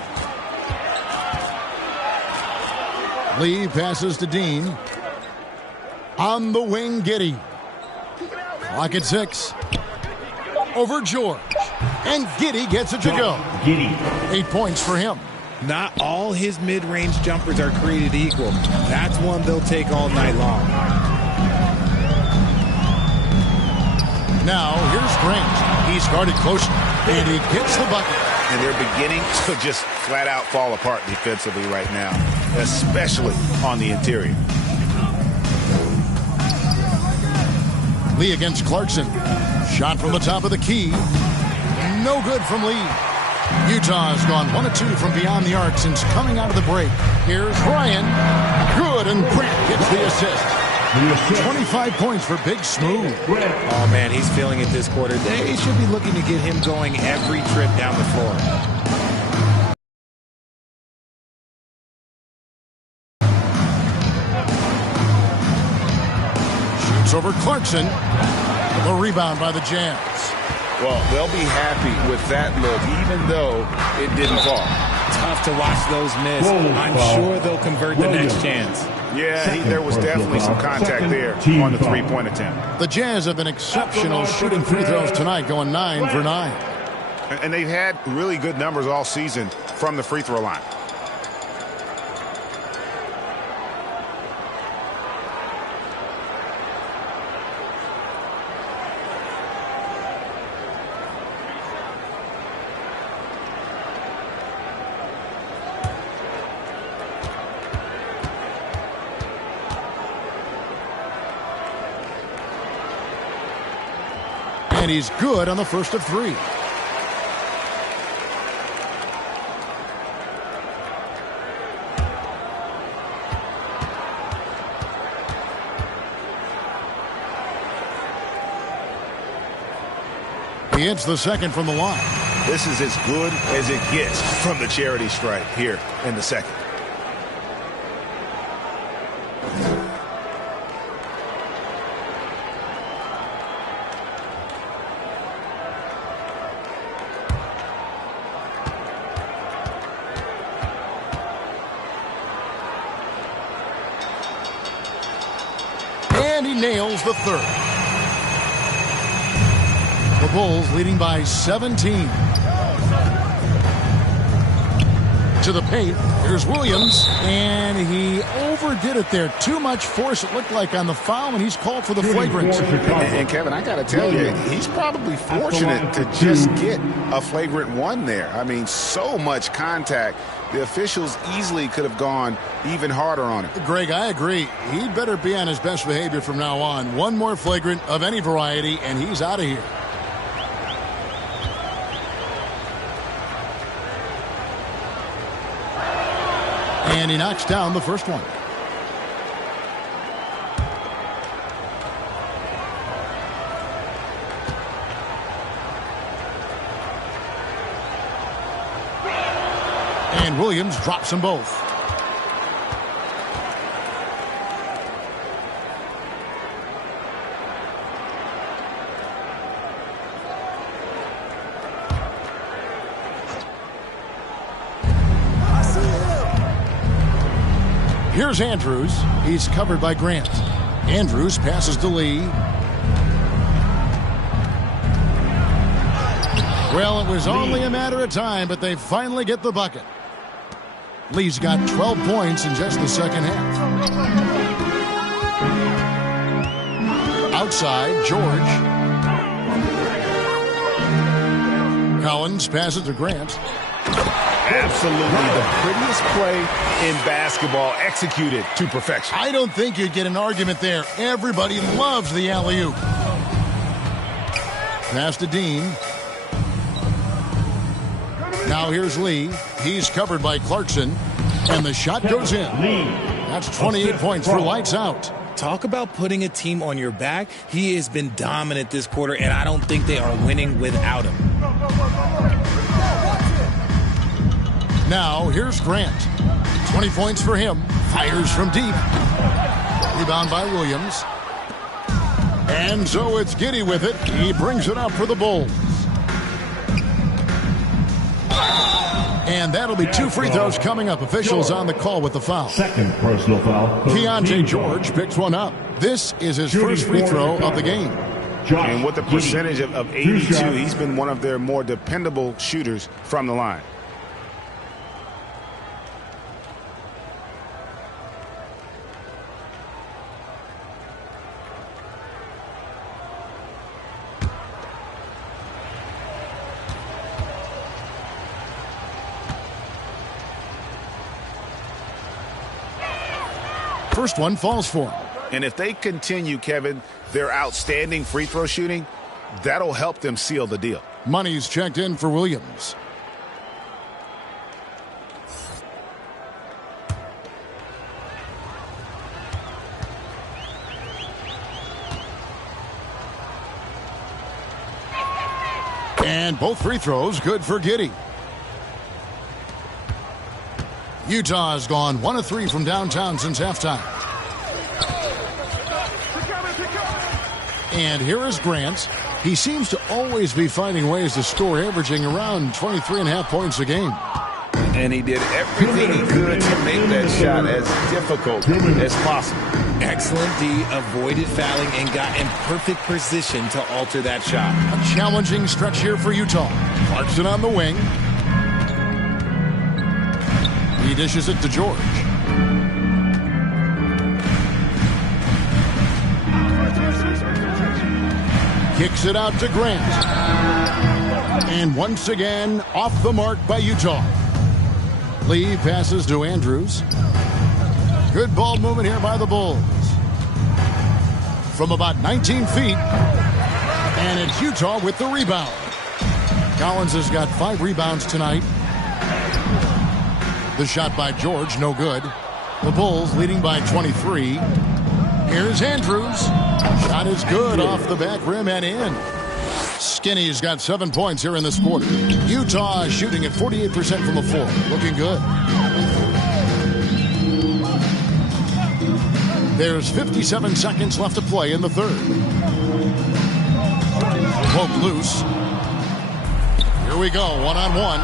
Lee passes to Dean. On the wing, Giddey. Clock at 6. Over George. And Giddey gets it to go. 8 points for him. Not all his mid-range jumpers are created equal. That's one they'll take all night long. Now, here's Grant. He's guarded closely, and he gets the bucket. And they're beginning to just flat out fall apart defensively right now, especially on the interior. Lee against Clarkson. Shot from the top of the key. No good from Lee. Utah has gone 1 of 2 from beyond the arc since coming out of the break. Here's Ryan. Good, and Grant gets the assist. 25 points for Big Smooth. Oh, man, he's feeling it this quarter. They should be looking to get him going every trip down the floor. Shoots over Clarkson. The rebound by the Jazz. Well, they'll be happy with that look, even though it didn't fall. Tough to watch those miss. I'm sure they'll convert the next chance. Yeah, there was definitely some contact there on the three-point attempt. The Jazz have been exceptional shooting free throws tonight, going 9 for 9. And they've had really good numbers all season from the free throw line. And he's good on the first of 3. He hits the second from the line. This is as good as it gets from the charity stripe here in the second. And he nails the third. The Bulls leading by 17. to the paint. Here's Williams, and he overdid it there. Too much force, it looked like, on the foul, and he's called for the flagrant. And Kevin, I got to tell you, he's probably fortunate to just get a flagrant one there. I mean, so much contact. The officials easily could have gone even harder on it. Greg, I agree. He'd better be on his best behavior from now on. One more flagrant of any variety, and he's out of here. And he knocks down the first one. And Williams drops them both. Here's Andrews. He's covered by Grant. Andrews passes to Lee. Well, it was only a matter of time, but they finally get the bucket. Lee's got 12 points in just the second half. Outside, George. Collins passes to Grant. Absolutely the prettiest play in basketball, executed to perfection. I don't think you'd get an argument there. Everybody loves the alley-oop. Pass to Dean. Now here's Lee. He's covered by Clarkson. And the shot goes in. That's 28 points for lights out. Talk about putting a team on your back. He has been dominant this quarter, and I don't think they are winning without him. Now here's Grant. 20 points for him. Fires from deep. Rebound by Williams. And so it's Giddey with it. He brings it up for the Bulls. And that'll be 2 free throws coming up. Officials on the call with the foul. Second personal foul. Keontae George picks one up. This is his first free throw of the game. And with a percentage of 82, he's been one of their more dependable shooters from the line. First one falls for him. And if they continue, Kevin, their outstanding free throw shooting, that'll help them seal the deal. Money's checked in for Williams. And both free throws good for Giddey. Utah has gone 1 of 3 from downtown since halftime. And here is Grant. He seems to always be finding ways to score, averaging around 23.5 points a game. And he did everything he could to make that shot as difficult as possible. Excellent D, avoided fouling, and got in perfect position to alter that shot. A challenging stretch here for Utah. Clarkson on the wing. He dishes it to George. Kicks it out to Grant. And once again, off the mark by Utah. Lee passes to Andrews. Good ball movement here by the Bulls. From about 19 feet. And it's Utah with the rebound. Collins has got 5 rebounds tonight. The shot by George, no good. The Bulls leading by 23. Here's Andrews. Shot is good off the back rim and in. Skinny's got 7 points here in this quarter. Utah is shooting at 48% from the floor. Looking good. There's 57 seconds left to play in the third. Poke loose. Here we go, one-on-one.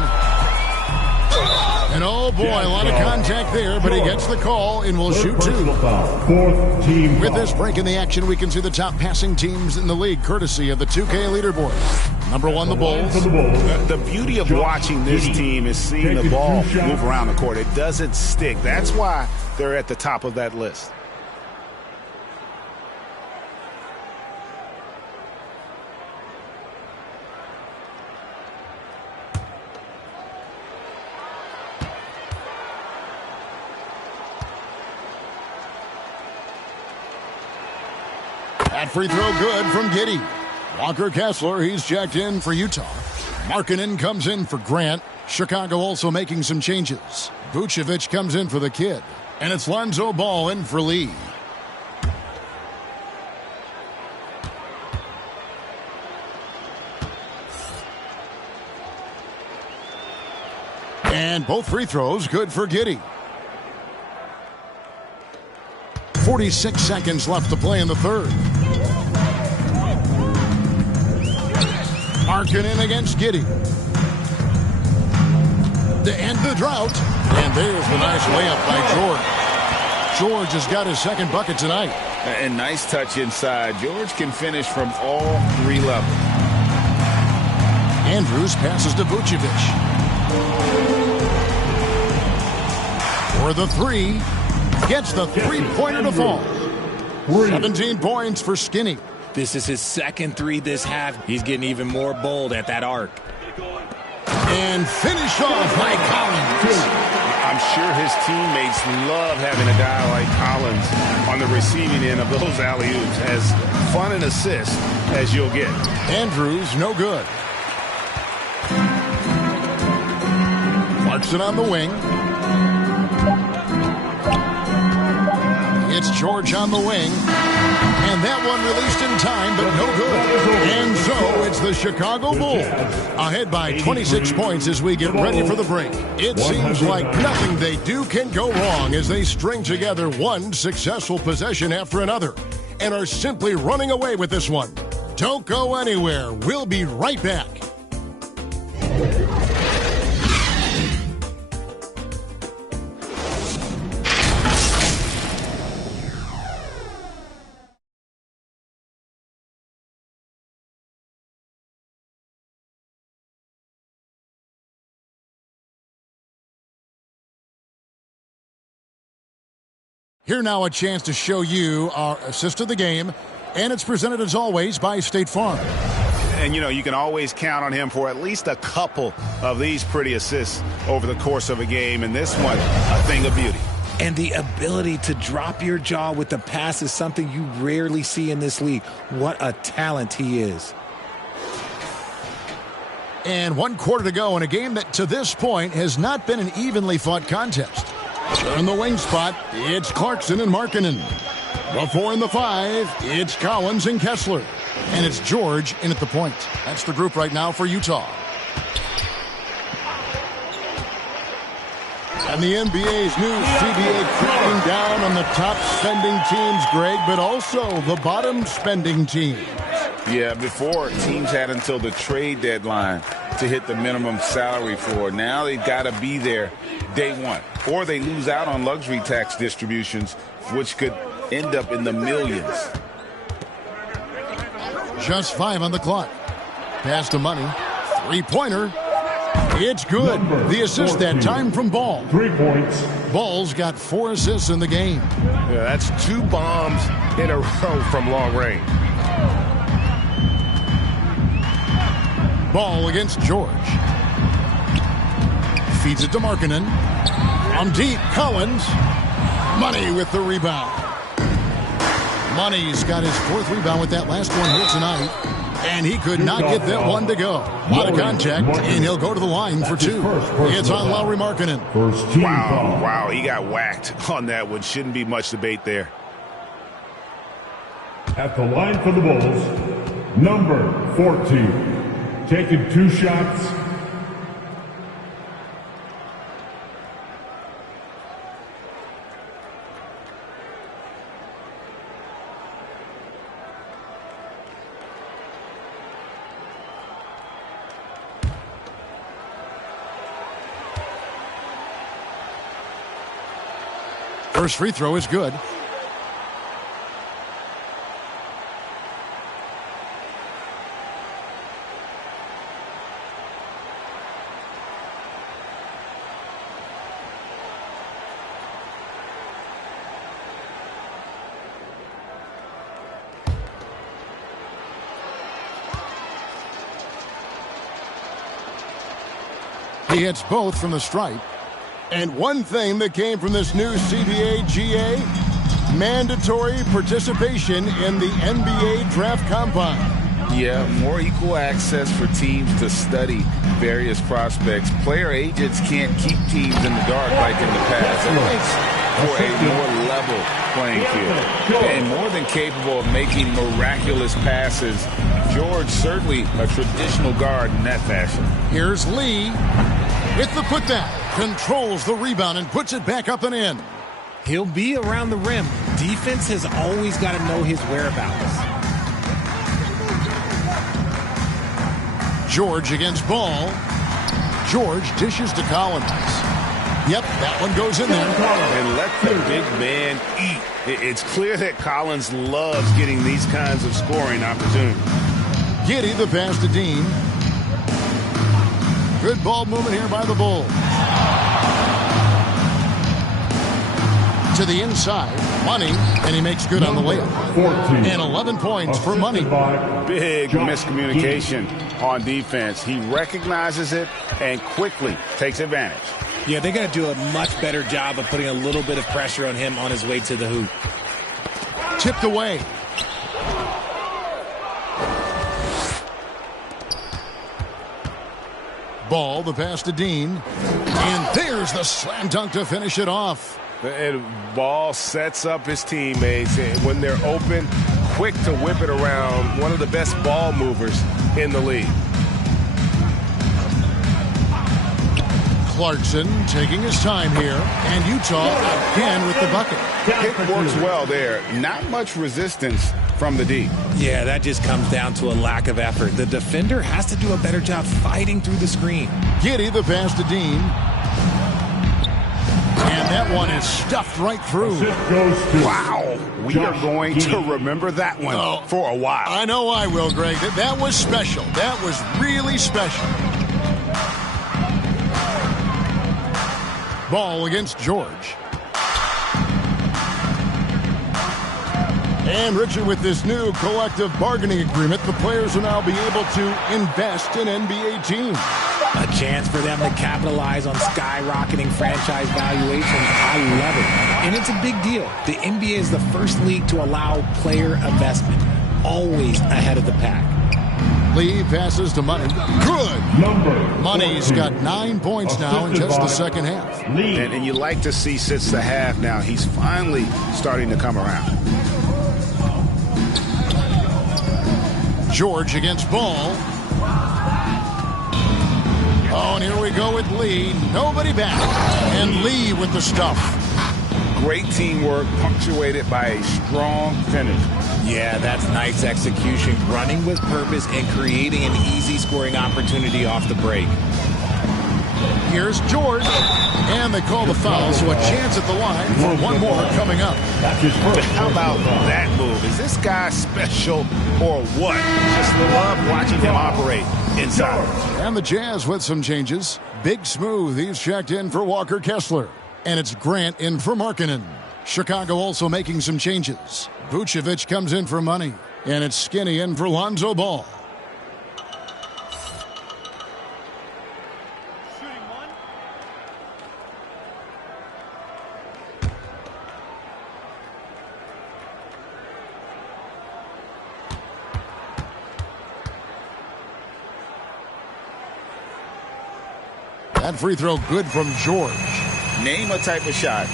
And oh boy, a lot of contact there, but he gets the call and will shoot 2. Fourth team. With this break in the action, we can see the top passing teams in the league, courtesy of the 2K leaderboard. Number 1, the Bulls. The beauty of watching this team is seeing the ball move around the court. It doesn't stick. That's why they're at the top of that list. That free throw good from Giddey. Walker Kessler, he's checked in for Utah. Markkanen comes in for Grant. Chicago also making some changes. Vucevic comes in for the kid. And it's Lonzo Ball in for Lee. And both free throws good for Giddey. 46 seconds left to play in the third. Markkanen against Giddey. To end the drought. And there's the nice layup by George. George has got his second bucket tonight. And nice touch inside. George can finish from all 3 levels. Andrews passes to Vucevic. For the 3. Gets the three-pointer to fall. 17 points for Skinny. This is his second 3 this half. He's getting even more bold at that arc. And finished off by Collins. I'm sure his teammates love having a guy like Collins on the receiving end of those alley-oops. As fun an assist as you'll get. Andrews, no good. Clarkson on the wing. It's George on the wing. And that one released in time, but no good. And so it's the Chicago Bulls ahead by 26 points as we get ready for the break. It seems like nothing they do can go wrong as they string together one successful possession after another and are simply running away with this one. Don't go anywhere. We'll be right back. Here now a chance to show you our assist of the game, and it's presented as always by State Farm. And you know, you can always count on him for at least a couple of these pretty assists over the course of a game, and this one, a thing of beauty. And the ability to drop your jaw with the pass is something you rarely see in this league. What a talent he is. And 1 quarter to go in a game that to this point has not been an evenly fought contest. In the wing spot, it's Clarkson and Markkanen. The 4 and the 5, it's Collins and Kessler. And it's George in at the point. That's the group right now for Utah. And the NBA's new CBA cracking down on the top spending teams, Greg, but also the bottom spending teams. Yeah, before teams had until the trade deadline to hit the minimum salary floor. Now they've got to be there day one, or they lose out on luxury tax distributions, which could end up in the millions. Just 5 on the clock. Pass to Money. 3-pointer. It's good. The assist that time from Ball. 3 points. Ball's got 4 assists in the game. Yeah, that's 2 bombs in a row from long range. Ball against George. Feeds it to Markkanen. On deep, Collins. Money with the rebound. Money's got his 4th rebound with that last one here tonight. And he could not get that one to go. A lot of contact, and he'll go to the line for 2. It's on Lauri Markkanen. Wow, he got whacked on that one. Shouldn't be much debate there. At the line for the Bulls, number 14. Taking 2 shots. First free throw is good. He hits both from the stripe. And one thing that came from this new CBA GA, mandatory participation in the NBA Draft Combine. Yeah, more equal access for teams to study various prospects. Player agents can't keep teams in the dark like in the past. It makes for a more level playing field. And more than capable of making miraculous passes. George certainly a traditional guard in that fashion. Here's Lee with the putback. Controls the rebound and puts it back up and in. He'll be around the rim. Defense has always got to know his whereabouts. George against Ball. George dishes to Collins. Yep, that one goes in there. And let the big man eat. It's clear that Collins loves getting these kinds of scoring opportunities. Giddey the pass to Dean. Good ball movement here by the Bulls. To the inside, Money, and he makes good on the layup. 14. And 11 points for Money. Big miscommunication on defense. He recognizes it and quickly takes advantage. Yeah, they're going to do a much better job of putting a little bit of pressure on him on his way to the hoop. Tipped away. Ball, the pass to Dean. And there's the slam dunk to finish it off. And Ball sets up his teammates. And when they're open, quick to whip it around. One of the best ball movers in the league. Clarkson taking his time here. And Utah again with the bucket. It works well there. Not much resistance from the D. Yeah, that just comes down to a lack of effort. The defender has to do a better job fighting through the screen. Giddey the pass to Dean. And that one is stuffed right through. Wow. We are going to remember that one for a while. I know I will, Greg. That was special. That was really special. Ball against George. And Richard, with this new collective bargaining agreement, the players will now be able to invest in NBA teams. A chance for them to capitalize on skyrocketing franchise valuations. I love it. And it's a big deal. The NBA is the first league to allow player investment. Always ahead of the pack. Lee passes to Money. Good. Money's got 9 points now in just the second half. And you like to see since the half now, he's finally starting to come around. George against Ball. Oh, and here we go with Lee. Nobody back. And Lee with the stuff. Great teamwork punctuated by a strong finish. Yeah, that's nice execution. Running with purpose and creating an easy scoring opportunity off the break. Here's George. And they call the foul, so a chance at the line for one more coming up. That's his first. How about that move? Is this guy special or what? Just love watching him operate inside. And the Jazz with some changes. Big Smooth, he's checked in for Walker Kessler. And it's Grant in for Markkanen. Chicago also making some changes. Vucevic comes in for Money. And it's Skinny in for Lonzo Ball. That free throw good from George. Name a type of shot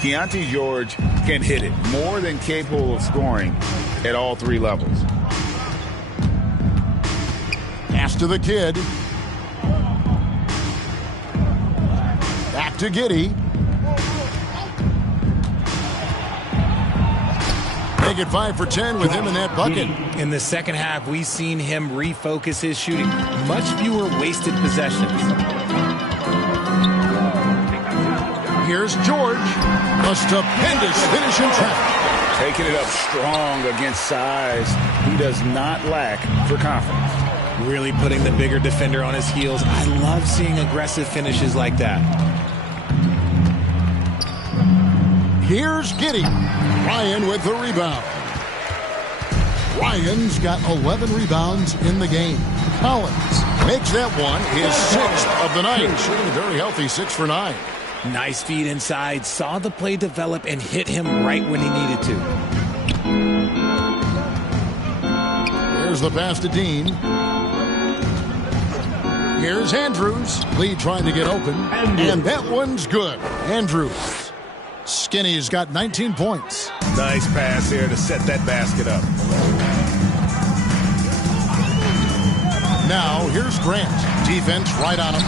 Keontae George can hit it. More than capable of scoring at all three levels. Pass to the kid. Back to Giddey. Make it 5 for 10 with him in that bucket. In the second half, we've seen him refocus his shooting. Much fewer wasted possessions. Here's George. A stupendous finish in traffic. Taking it up strong against size. He does not lack for confidence. Really putting the bigger defender on his heels. I love seeing aggressive finishes like that. Here's Giddey. Ryan with the rebound. Ryan's got 11 rebounds in the game. Collins makes that one his 6th of the night. Shooting a very healthy 6 for 9. Nice feed inside. Saw the play develop and hit him right when he needed to. There's the pass to Dean. Here's Andrews. Lee trying to get open. And that one's good. Andrews. Skinny's got 19 points. Nice pass here to set that basket up. Now, here's Grant. Defense right on him.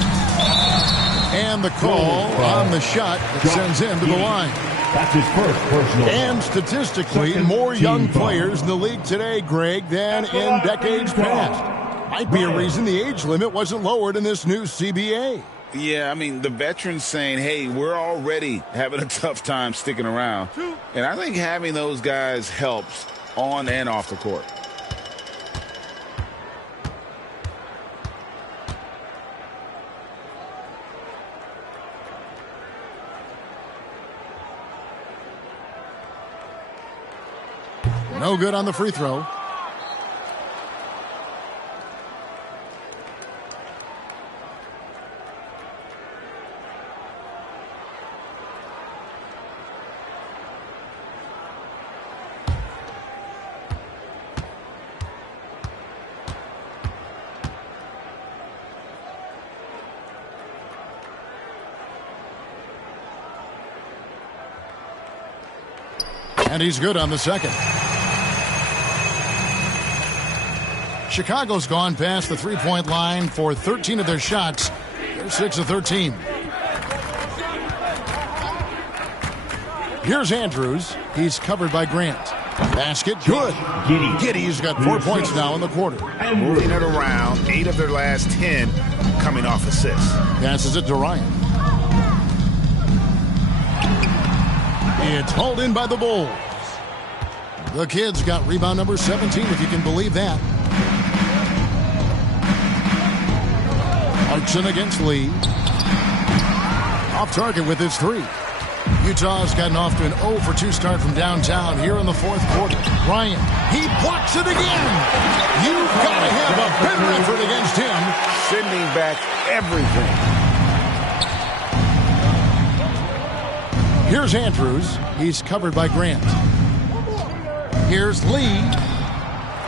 And the call on the shot that sends him to the line. That's his first personal. And statistically, more young players in the league today, Greg, than in decades past. Might be a reason the age limit wasn't lowered in this new CBA. Yeah, I mean, the veterans saying, hey, we're already having a tough time sticking around. And I think having those guys helps on and off the court. No good on the free throw. And he's good on the second. Chicago's gone past the three-point line for 13 of their shots. They're 6 of 13. Here's Andrews. He's covered by Grant. Basket, good. Giddey's got 4 points now in the quarter. Moving it around, 8 of their last 10 coming off assists. Passes it to Ryan. It's hauled in by the Bulls. The Kids got rebound number 17, if you can believe that. Clarkson against Lee. Off target with his 3. Utah's gotten off to an 0 for 2 start from downtown here in the fourth quarter. Ryan, he blocks it again. You've got to have a better effort against him. Sending back everything. Here's Andrews. He's covered by Grant. Here's Lee.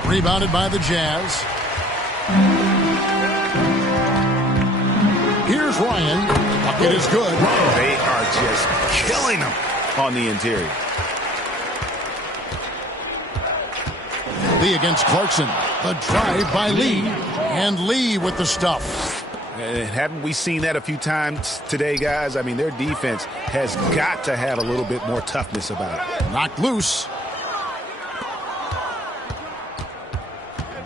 Rebounded by the Jazz. Here's Ryan. Bucket is good. They are just killing them on the interior. Lee against Clarkson. The drive by Lee. And Lee with the stuff. And haven't we seen that a few times today, guys? I mean, their defense has got to have a little bit more toughness about it. Knocked loose.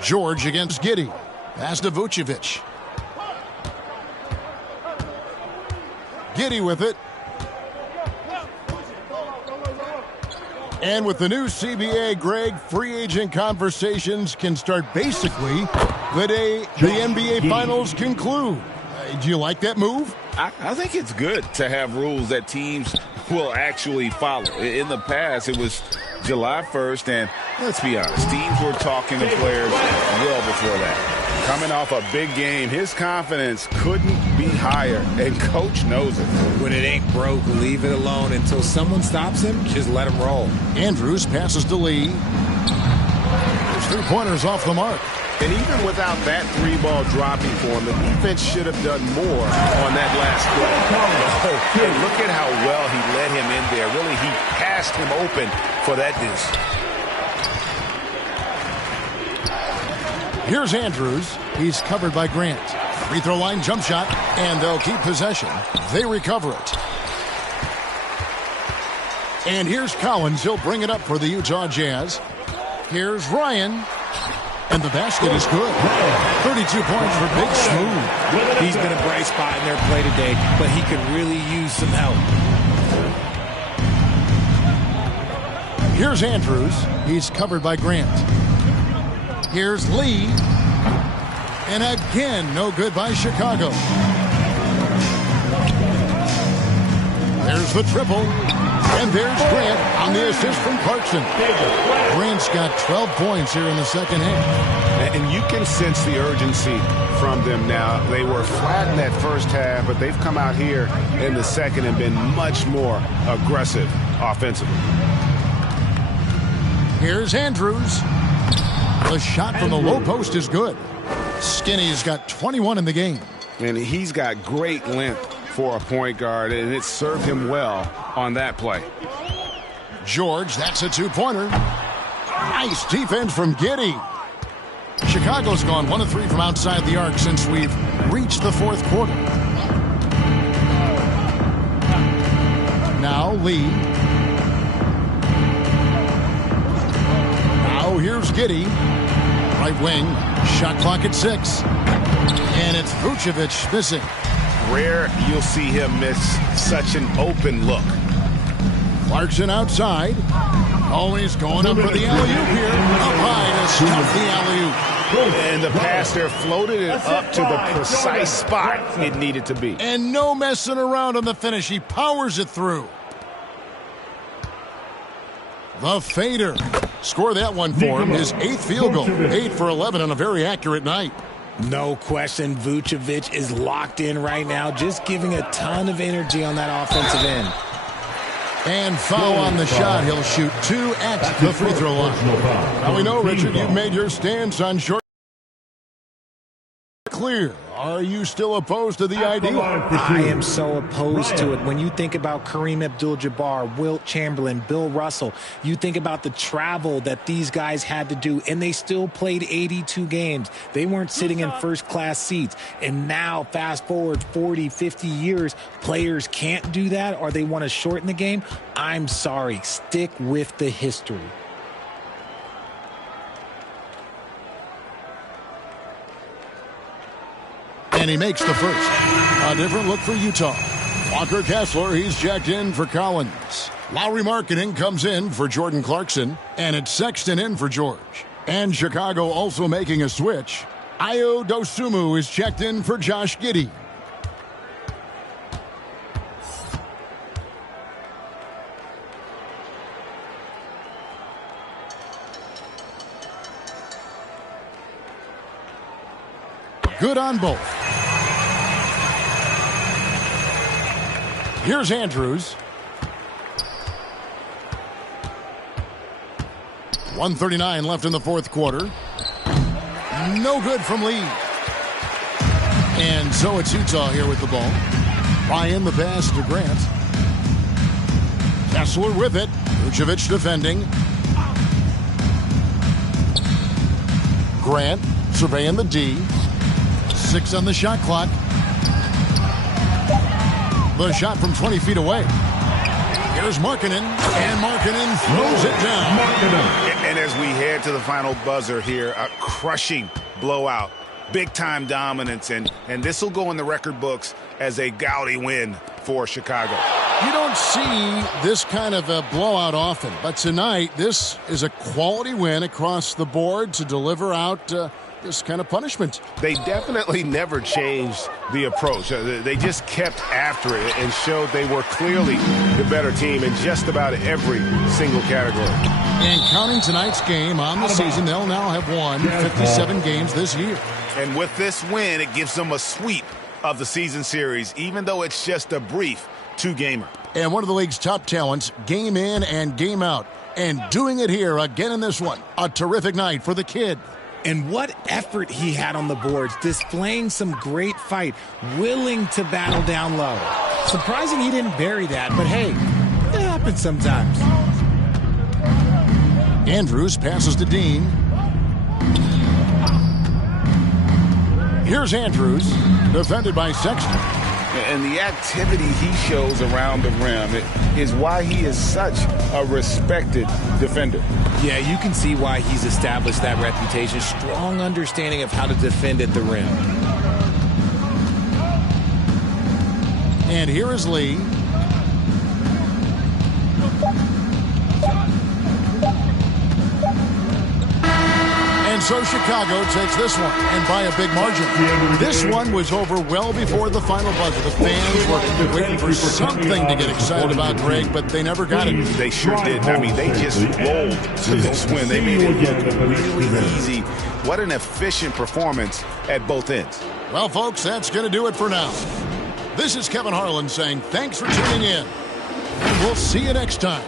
George against Giddey. Pass to Vucevic. Giddey with it. And with the new CBA, Greg, free agent conversations can start basically the day the NBA Finals conclude. Do you like that move? I think it's good to have rules that teams will actually follow. In the past, it was July 1st, and let's be honest, teams were talking to players well before that. Coming off a big game, his confidence couldn't be higher, and Coach knows it. When it ain't broke, leave it alone until someone stops him. Just let him roll. Andrews passes to Lee. His three-pointers off the mark. And even without that 3-ball dropping for him, the defense should have done more on that last play. Oh, and look at how well he led him in there. Really, he passed him open for that deuce. Here's Andrews. He's covered by Grant. Free throw line jump shot, and they'll keep possession. They recover it. And here's Collins. He'll bring it up for the Utah Jazz. Here's Ryan. And the basket is good. 32 points for Big Smooth. He's been a bright spot in their play today, but he could really use some help. Here's Andrews. He's covered by Grant. Here's Lee. And again, no good by Chicago. There's the triple. And there's Grant on the assist from Clarkson. Grant's got 12 points here in the second half. And you can sense the urgency from them now. They were flat in that first half, but they've come out here in the second and been much more aggressive offensively. Here's Andrews. The shot from the low post is good. Skinny's got 21 in the game. And he's got great length for a point guard, and it served him well on that play. George, that's a two-pointer. Nice defense from Giddey. Chicago's gone 1 of 3 from outside the arc since we've reached the fourth quarter. Now Lee. Now here's Giddey. Right wing. Shot clock at 6. And it's Vucevic missing. Rare you'll see him miss such an open look. Clarkson outside. Oh, he's going up for the alley-oop here. Up high to stop the alley-oop. And the pass there floated it up to the precise spot it needed to be. And no messing around on the finish. He powers it through. The fader. Score that one for him. His 8th field goal. 8 for 11 on a very accurate night. No question, Vucevic is locked in right now, just giving a ton of energy on that offensive end. And foul on the shot. He'll shoot 2 at the free throw line. Now we know, Richard, you've made your stance on short. Clear. Are you still opposed to the idea? I am so opposed to it. When you think about Kareem Abdul-Jabbar, Wilt Chamberlain, Bill Russell, you think about the travel that these guys had to do, and they still played 82 games. They weren't sitting in first-class seats. And now, fast forward 40, 50 years, players can't do that, or they want to shorten the game. I'm sorry. Stick with the history. And he makes the first. A different look for Utah. Walker Kessler, he's checked in for Collins. Lowry Markkanen comes in for Jordan Clarkson. And it's Sexton in for George. And Chicago also making a switch. Ayo Dosunmu is checked in for Josh Giddey. Good on both. Here's Andrews. 1:39 left in the fourth quarter. No good from Lee. And so it's Utah here with the ball. Ryan the pass to Grant. Kessler with it. Vucevic defending. Grant surveying the D. 6 on the shot clock. The shot from 20 feet away. Here's Markkanen, and Markkanen throws it down. And as we head to the final buzzer here, a crushing blowout, big-time dominance, and this will go in the record books as a gaudy win for Chicago. You don't see this kind of a blowout often, but tonight this is a quality win across the board to deliver out this kind of punishment. They definitely never changed the approach. They just kept after it and showed they were clearly the better team in just about every single category. And counting tonight's game on the season, they'll now have won 57 games this year. And with this win, it gives them a sweep of the season series, even though it's just a brief 2-gamer. And one of the league's top talents, game in and game out. And doing it here again in this one. A terrific night for the kid. And what effort he had on the boards, displaying some great fight, willing to battle down low. Surprising he didn't bury that, but hey, it happens sometimes. Andrews passes to Dean. Here's Andrews, defended by Sexton. And the activity he shows around the rim is why he is such a respected defender. Yeah, you can see why he's established that reputation. Strong understanding of how to defend at the rim. And here is Lee. so Chicago takes this one, and by a big margin. This one was over well before the final buzzer. The fans were waiting for something to get excited about, Greg, but they never got it. They sure did. I mean, they just rolled to this win. They made it look really easy. What an efficient performance at both ends. Well, folks, that's going to do it for now. This is Kevin Harlan saying thanks for tuning in, and we'll see you next time.